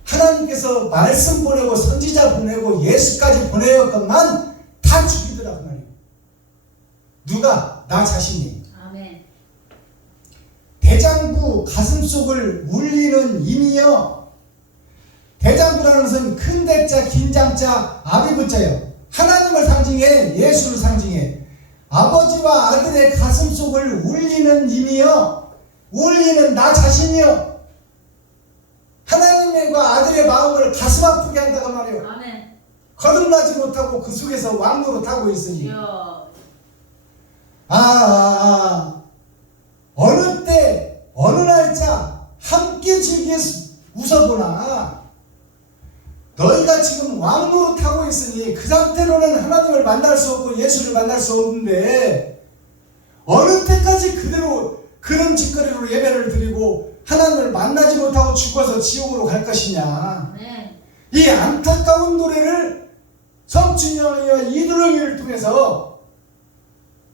하나님께서 말씀 보내고 선지자 보내고 예수까지 보내었건만 다 죽이더라 그 말이에요. 누가? 나 자신이. 아멘. 대장부 가슴속을 울리는 임이여. 대장부라는 것은 큰 대자 긴 장자 아비부자예요. 하나님을 상징해, 예수를 상징해. 아버지와 아들의 가슴속을 울리는 임이여. 울리는 나 자신이여. 하나님과 아들의 마음을 가슴 아프게 한다고 말이에요. 아멘. 거듭나지 못하고 그 속에서 왕노로 타고 있으니. 주여. 어느 때 어느 날짜 함께 즐겨 웃어보나. 너희가 지금 왕노로 타고 있으니 그 상태로는 하나님을 만날 수 없고 예수를 만날 수 없는데 어느 때까지 그대로 그런 짓거리로 예배를 드리고 하나님을 만나지 못하고 죽어서 지옥으로 갈 것이냐. 아멘. 이 안타까운 노래를 성춘영이와 이두렁이를 통해서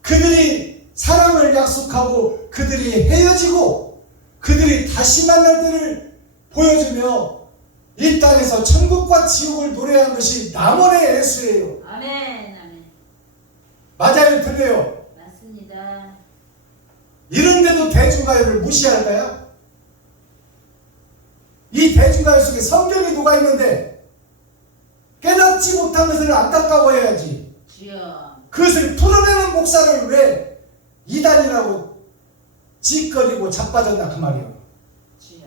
그들이 사랑을 약속하고 그들이 헤어지고 그들이 다시 만날 때를 보여주며 이 땅에서 천국과 지옥을 노래한 것이 남원의 예수예요. 아멘. 아멘. 맞아요? 틀려요? 맞습니다. 이런데도 대중가요를 무시할까요? 이 대중가요 속에 성경이 녹아있는데 깨닫지 못한 것을 안타까워해야지. 주여. 그것을 풀어내는 목사를 왜 이단이라고 짓거리고 자빠졌나 그 말이에요. 주여.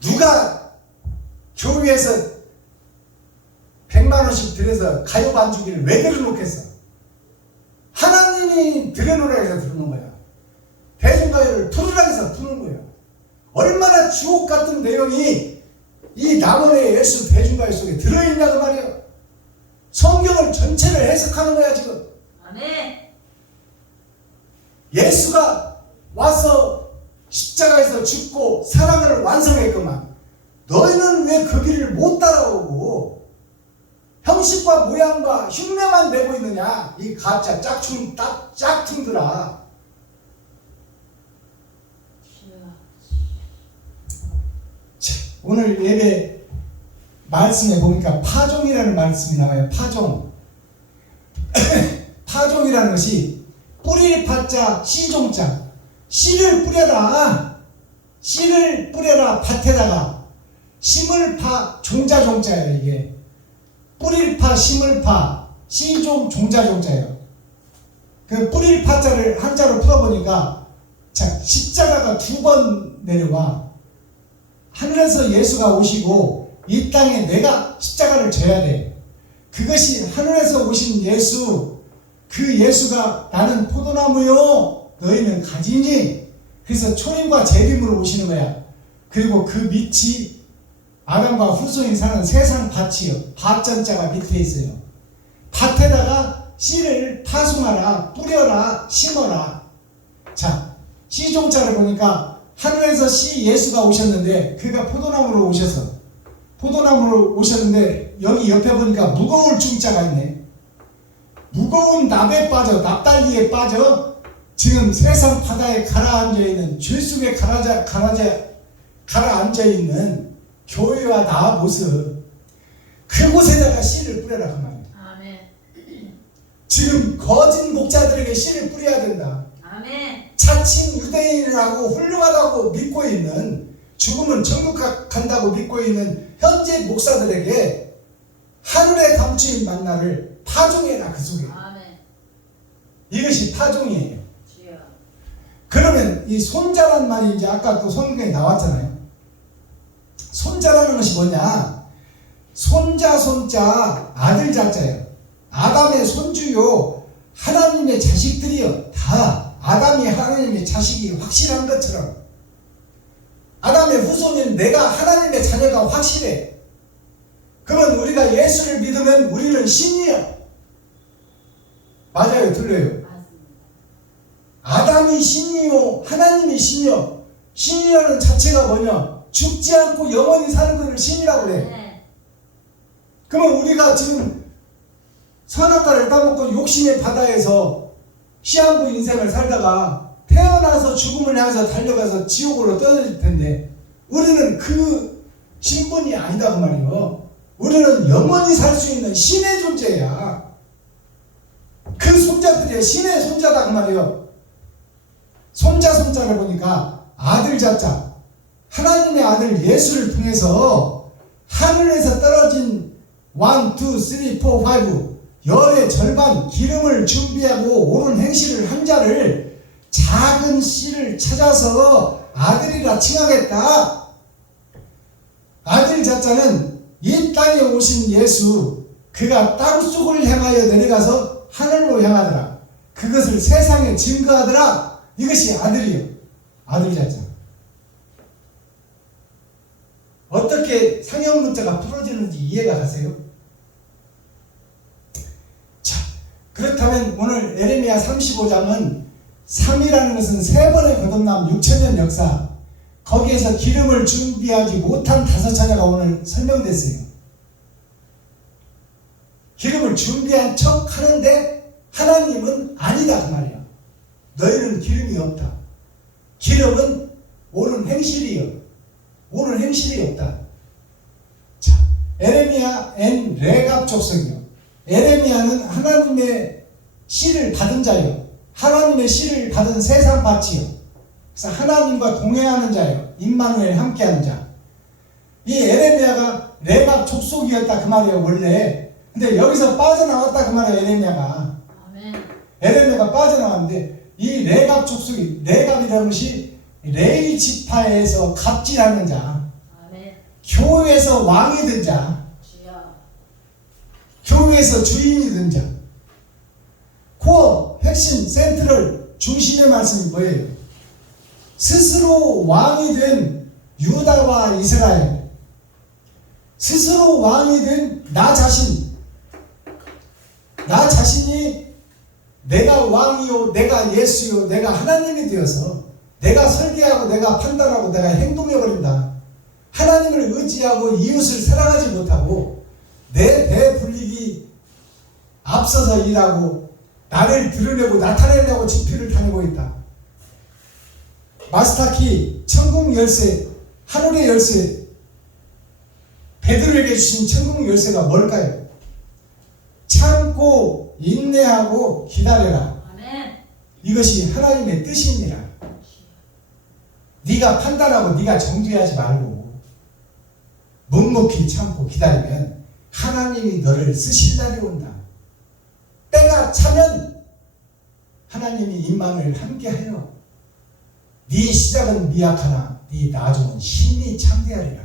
누가 교회에서 100만 원씩 들여서 가요 반주기를 왜 들어놓겠어? 하나님이 들여놓으라 해서 들어놓은 거야. 대중가요를 풀으라 해서 푸는 거예요. 얼마나 주옥 같은 내용이 이 남원의 예수 대중가요 속에 들어있냐 그 말이에요. 성경을 전체를 해석하는 거야 지금. 아멘. 예수가 와서 십자가에서 죽고 사랑을 완성했구만. 너희는 왜 그 길을 못 따라오고 형식과 모양과 흉내만 내고 있느냐. 이 가짜 짝퉁들아. 주여. 자, 오늘 예배 말씀에 보니까 파종이라는 말씀이 나와요. 파종. 파종이라는 것이 뿌릴 파자 씨종자. 씨를 뿌려라. 씨를 뿌려라 밭에다가. 심을 파 종자예요. 이게 뿌릴 파 심을 파 시종 종자예요. 그 뿌릴 파자를 한자로 풀어보니까 자, 십자가가 2번 내려와. 하늘에서 예수가 오시고 이 땅에 내가 십자가를 져야 돼. 그것이 하늘에서 오신 예수, 그 예수가 나는 포도나무요 너희는 가지니. 그래서 초림과 재림으로 오시는 거야. 그리고 그 밑이 아담과 후손이 사는 세상 밭이요. 밭전자가 밑에 있어요. 밭에다가 씨를 파송하라, 뿌려라, 심어라. 자, 씨종자를 보니까 하늘에서 씨 예수가 오셨는데 그가 포도나무로 오셨는데 여기 옆에 보니까 무거울 중자가 있네. 무거운 납에 빠져, 납달리에 빠져 지금 세상 바다에 가라앉아 있는 줄 속에 가라앉아 있는 교회와 나 모습, 그곳에다가 씨를 뿌려라 그 말이에요. 아멘. 지금 거짓 목자들에게 씨를 뿌려야 된다. 아멘. 자칭 유대인이라고 훌륭하다고 믿고 있는, 죽으면 천국 간다고 믿고 있는 현재 목사들에게 하늘에 감추인 만나를 파종해라 그 속에. 아멘. 이것이 파종이에요. 주여. 그러면 이 손자란 말이 이제 아까 또 성경에 나왔잖아요. 손자라는 것이 뭐냐? 손자 아들 자자예요. 아담의 손주요 하나님의 자식들이요. 다 아담이 하나님의 자식이 확실한 것처럼 아담의 후손인 내가 하나님의 자녀가 확실해. 그러면 우리가 예수를 믿으면 우리는 신이요. 맞아요, 틀려요? 맞습니다. 아담이 신이요 하나님이 신이요. 신이라는 자체가 뭐냐? 죽지 않고 영원히 사는 것을 신이라고 그래. 네. 그러면 우리가 지금 선악과를 따먹고 욕심의 바다에서 시한부 인생을 살다가 태어나서 죽음을 향해서 달려가서 지옥으로 떨어질 텐데 우리는 그 신분이 아니다 그 말이에요. 우리는 영원히 살 수 있는 신의 존재야. 그 손자들이 신의 손자다 그 말이에요. 손자를 보니까 아들 자자, 하나님의 아들 예수를 통해서 하늘에서 떨어진 1, 2, 3, 4, 5 열의 절반 기름을 준비하고 옳은 행실을 한 자를 작은 씨를 찾아서 아들이라 칭하겠다. 아들 자자는 이 땅에 오신 예수, 그가 땅속을 향하여 내려가서 하늘로 향하더라. 그것을 세상에 증거하더라. 이것이 아들이요. 아들 자자. 어떻게 상형 문자가 풀어지는지 이해가 가세요? 자, 그렇다면 오늘 에레미야 35장은 3이라는 것은 3번의 거듭남 6천년 역사, 거기에서 기름을 준비하지 못한 5처녀가 오늘 설명됐어요. 기름을 준비한 척 하는데 하나님은 아니다 그 말이야. 너희는 기름이 없다. 기름은 옳은 행실이요. 옳은 행실이 없다. 자, 에레미야 N 레갑 족속이요. 에레미야는 하나님의 씨를 받은 자요. 하나님의 씨를 받은 세상 밭이요. 그래서 하나님과 동행하는 자예요. 임마누엘 함께하는 자. 이 에레미야가 레갑 족속이었다 그 말이에요 원래. 근데 여기서 빠져나왔다 그 말이에요 에레미야가. 아멘. 에레미야가 빠져나왔는데 이 레갑 족속이, 레갑이라는 것이 레위 지파에서 갑질하는 자, 아멘. 교회에서 왕이 된 자, 주여. 교회에서 주인이 된 자. 코어, 핵심, 센트럴, 중심의 말씀이 뭐예요? 스스로 왕이 된 유다와 이스라엘, 스스로 왕이 된 나 자신이 내가 왕이요, 내가 예수요, 내가 하나님이 되어서 내가 설계하고 내가 판단하고 내가 행동해버린다. 하나님을 의지하고 이웃을 사랑하지 못하고 내 배 불리기 앞서서 일하고 나를 드러내고 나타내려고 지피를 다니고 있다. 마스터키, 천국 열쇠, 하늘의 열쇠, 베드로에게 주신 천국 열쇠가 뭘까요? 참고 인내하고 기다려라. 아멘. 이것이 하나님의 뜻이니라. 네가 판단하고 네가 정죄하지 말고 묵묵히 참고 기다리면 하나님이 너를 쓰실 날이 온다. 때가 차면 하나님이 임만을 함께하여 네 시작은 미약하나 네 나중은 힘이 창대하리라.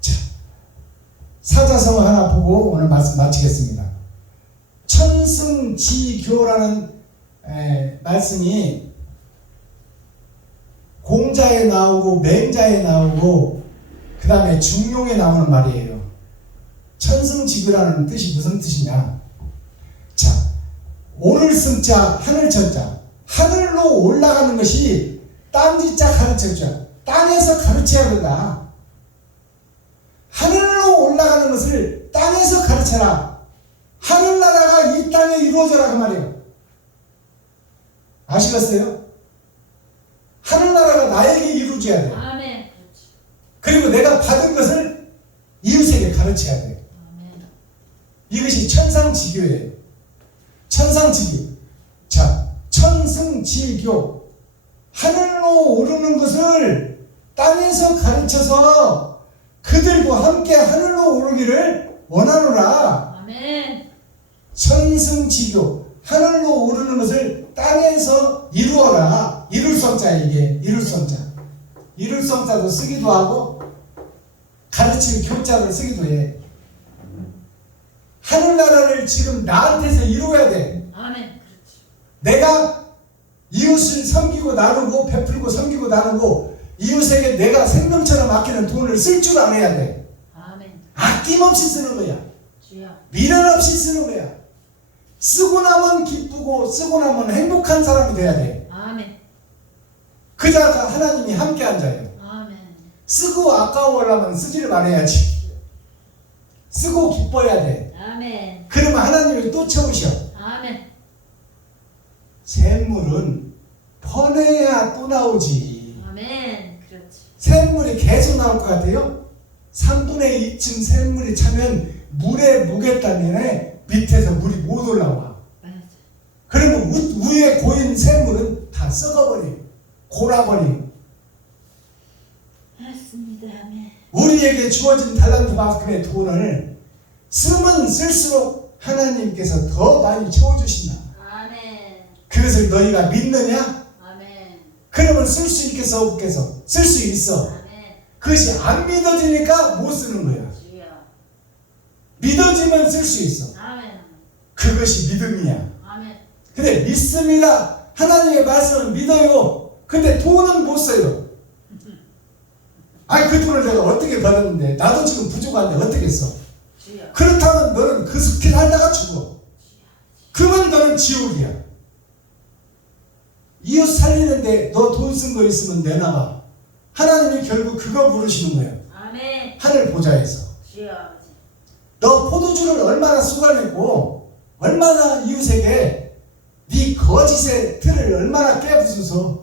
자, 사자성어 하나 보고 오늘 말씀 마치겠습니다. 천승지교라는 말씀이 공자에 나오고 맹자에 나오고 그 다음에 중용에 나오는 말이에요. 천승지교라는 뜻이 무슨 뜻이냐? 자, 오를 승자 하늘 천자, 하늘로 올라가는 것이 딴짓자 가르쳐줘. 땅에서 가르쳐야 된다. 하늘로 올라가는 것을 땅에서 가르쳐라. 하늘나라가 이 땅에 이루어져라 그 말이에요. 아시겠어요? 하늘나라가 나에게 이루어져야 돼. 아멘. 그리고 내가 받은 것을 이웃에게 가르쳐야 돼. 아멘. 이것이 천상지교예요. 천상지교. 자, 천승지교. 하늘로 오르는 것을 땅에서 가르쳐서 그들과 함께 하늘로 오르기를 원하노라. 아멘. 천승지교. 하늘로 오르는 것을 땅에서 이루어라. 이룰 성자 이게. 이룰 성자. 이룰 성자도 쓰기도 하고 가르칠 교자를 쓰기도 해. 하늘나라를 지금 나한테서 이루어야 돼. 아멘. 내가 이웃을 섬기고 나누고 베풀고 섬기고 나누고 이웃에게 내가 생명처럼 아끼는 돈을 쓸 줄 알아야 돼. 아멘. 아낌없이 쓰는 거야. 주여. 미련 없이 쓰는 거야. 쓰고 나면 기쁘고 쓰고 나면 행복한 사람이 돼야 돼. 아멘. 그 자가 하나님이 함께 앉아요. 아멘. 쓰고 아까워하려면 쓰지를 말아야지. 쓰고 기뻐야 돼. 아멘. 그러면 하나님이 또 채우셔. 아멘. 샘물은 퍼내야 또 나오지. 아멘. 그렇지. 샘물이 계속 나올 것 같아요? 3분의 2층 샘물이 차면 물의 무게 때문에 밑에서 물이 못 올라와. 맞아. 그러면 위에 고인 샘물은 다 썩어버려. 골아버려. 맞습니다. 아멘. 우리에게 주어진 달란트만큼의 돈을 쓰면 쓸수록 하나님께서 더 많이 채워주신다. 아멘. 그것을 너희가 믿느냐? 아멘. 그러면 쓸 수 있겠어 없겠어? 쓸 수 있어. 아멘. 그것이 안 믿어지니까 못 쓰는 거야. 주여. 믿어지면 쓸 수 있어. 아멘. 그것이 믿음이야. 아멘. 근데 믿습니다. 하나님의 말씀을 믿어요. 근데 돈은 못 써요. 아니 그 돈을 내가 어떻게 벌었는데 나도 지금 부족한데 어떻게 써? 주여. 그렇다면 너는 그 스킬 하다가 죽어. 그러면 너는 지옥이야. 이웃 살리는데 너 돈 쓴 거 있으면 내놔봐. 하나님이 결국 그거 부르시는 거예요. 아멘. 하늘 보좌에서. 주여. 너 포도주를 얼마나 쏟아내고 얼마나 이웃에게 네 거짓의 틀을 얼마나 깨부숴서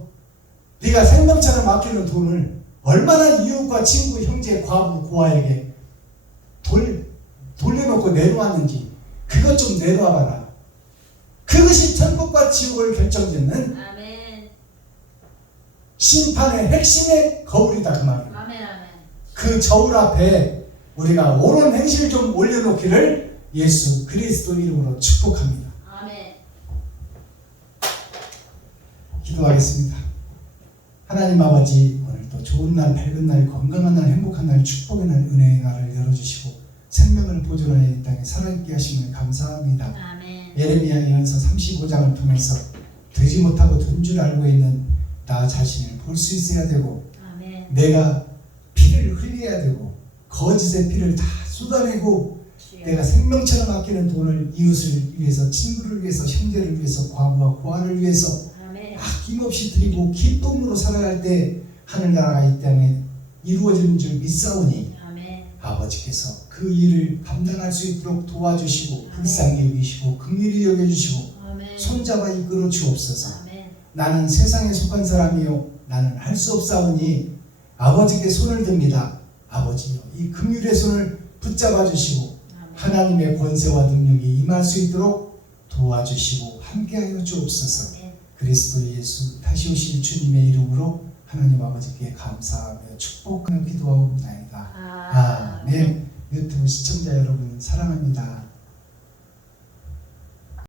네가 생명처럼 아끼는 돈을 얼마나 이웃과 친구, 형제, 과부, 고아에게 돌려놓고 내놓았는지 그것 좀 내놓아봐라. 그것이 천국과 지옥을 결정짓는 아멘. 심판의 핵심의 거울이다 그 말이에요. 아멘. 아멘. 그 저울 앞에 우리가 옳은 행실 좀 올려놓기를 예수 그리스도 이름으로 축복합니다. 아멘. 기도하겠습니다. 하나님 아버지, 오늘도 좋은 날, 밝은 날, 건강한 날, 행복한 날, 축복의 날, 은혜의 날을 열어주시고 생명을 보존하여 이 땅에 살아있게 하심을 감사합니다. 아멘. 예레미야 예언서 35장을 통해서 되지 못하고 된 줄 알고 있는 나 자신을 볼 수 있어야 되고 아멘. 내가 피를 흘려야 되고 거짓의 피를 다 쏟아내고 주여. 내가 생명처럼 아끼는 돈을 이웃을 위해서, 친구를 위해서, 형제를 위해서, 과부와 고아를 위해서 아멘. 아낌없이 드리고 기쁨으로 살아갈 때 하늘나라가 이 땅에 이루어지는 줄 믿사오니 아멘. 아버지께서 그 일을 감당할 수 있도록 도와주시고 불쌍히 여기시고 긍휼히 여겨주시고 아멘. 손잡아 이끌어 주옵소서. 아멘. 나는 세상에 속한 사람이요 나는 할 수 없사오니 아버지께 손을 듭니다. 아버지요 이 긍휼의 손을 붙잡아 주시고 하나님의 권세와 능력이 임할 수 있도록 도와주시고 함께하여 주옵소서. 그리스도 예수 다시 오실 주님의 이름으로 하나님 아버지께 감사하며 축복하며 기도하옵나이다. 아멘. 유튜브 시청자 여러분 사랑합니다.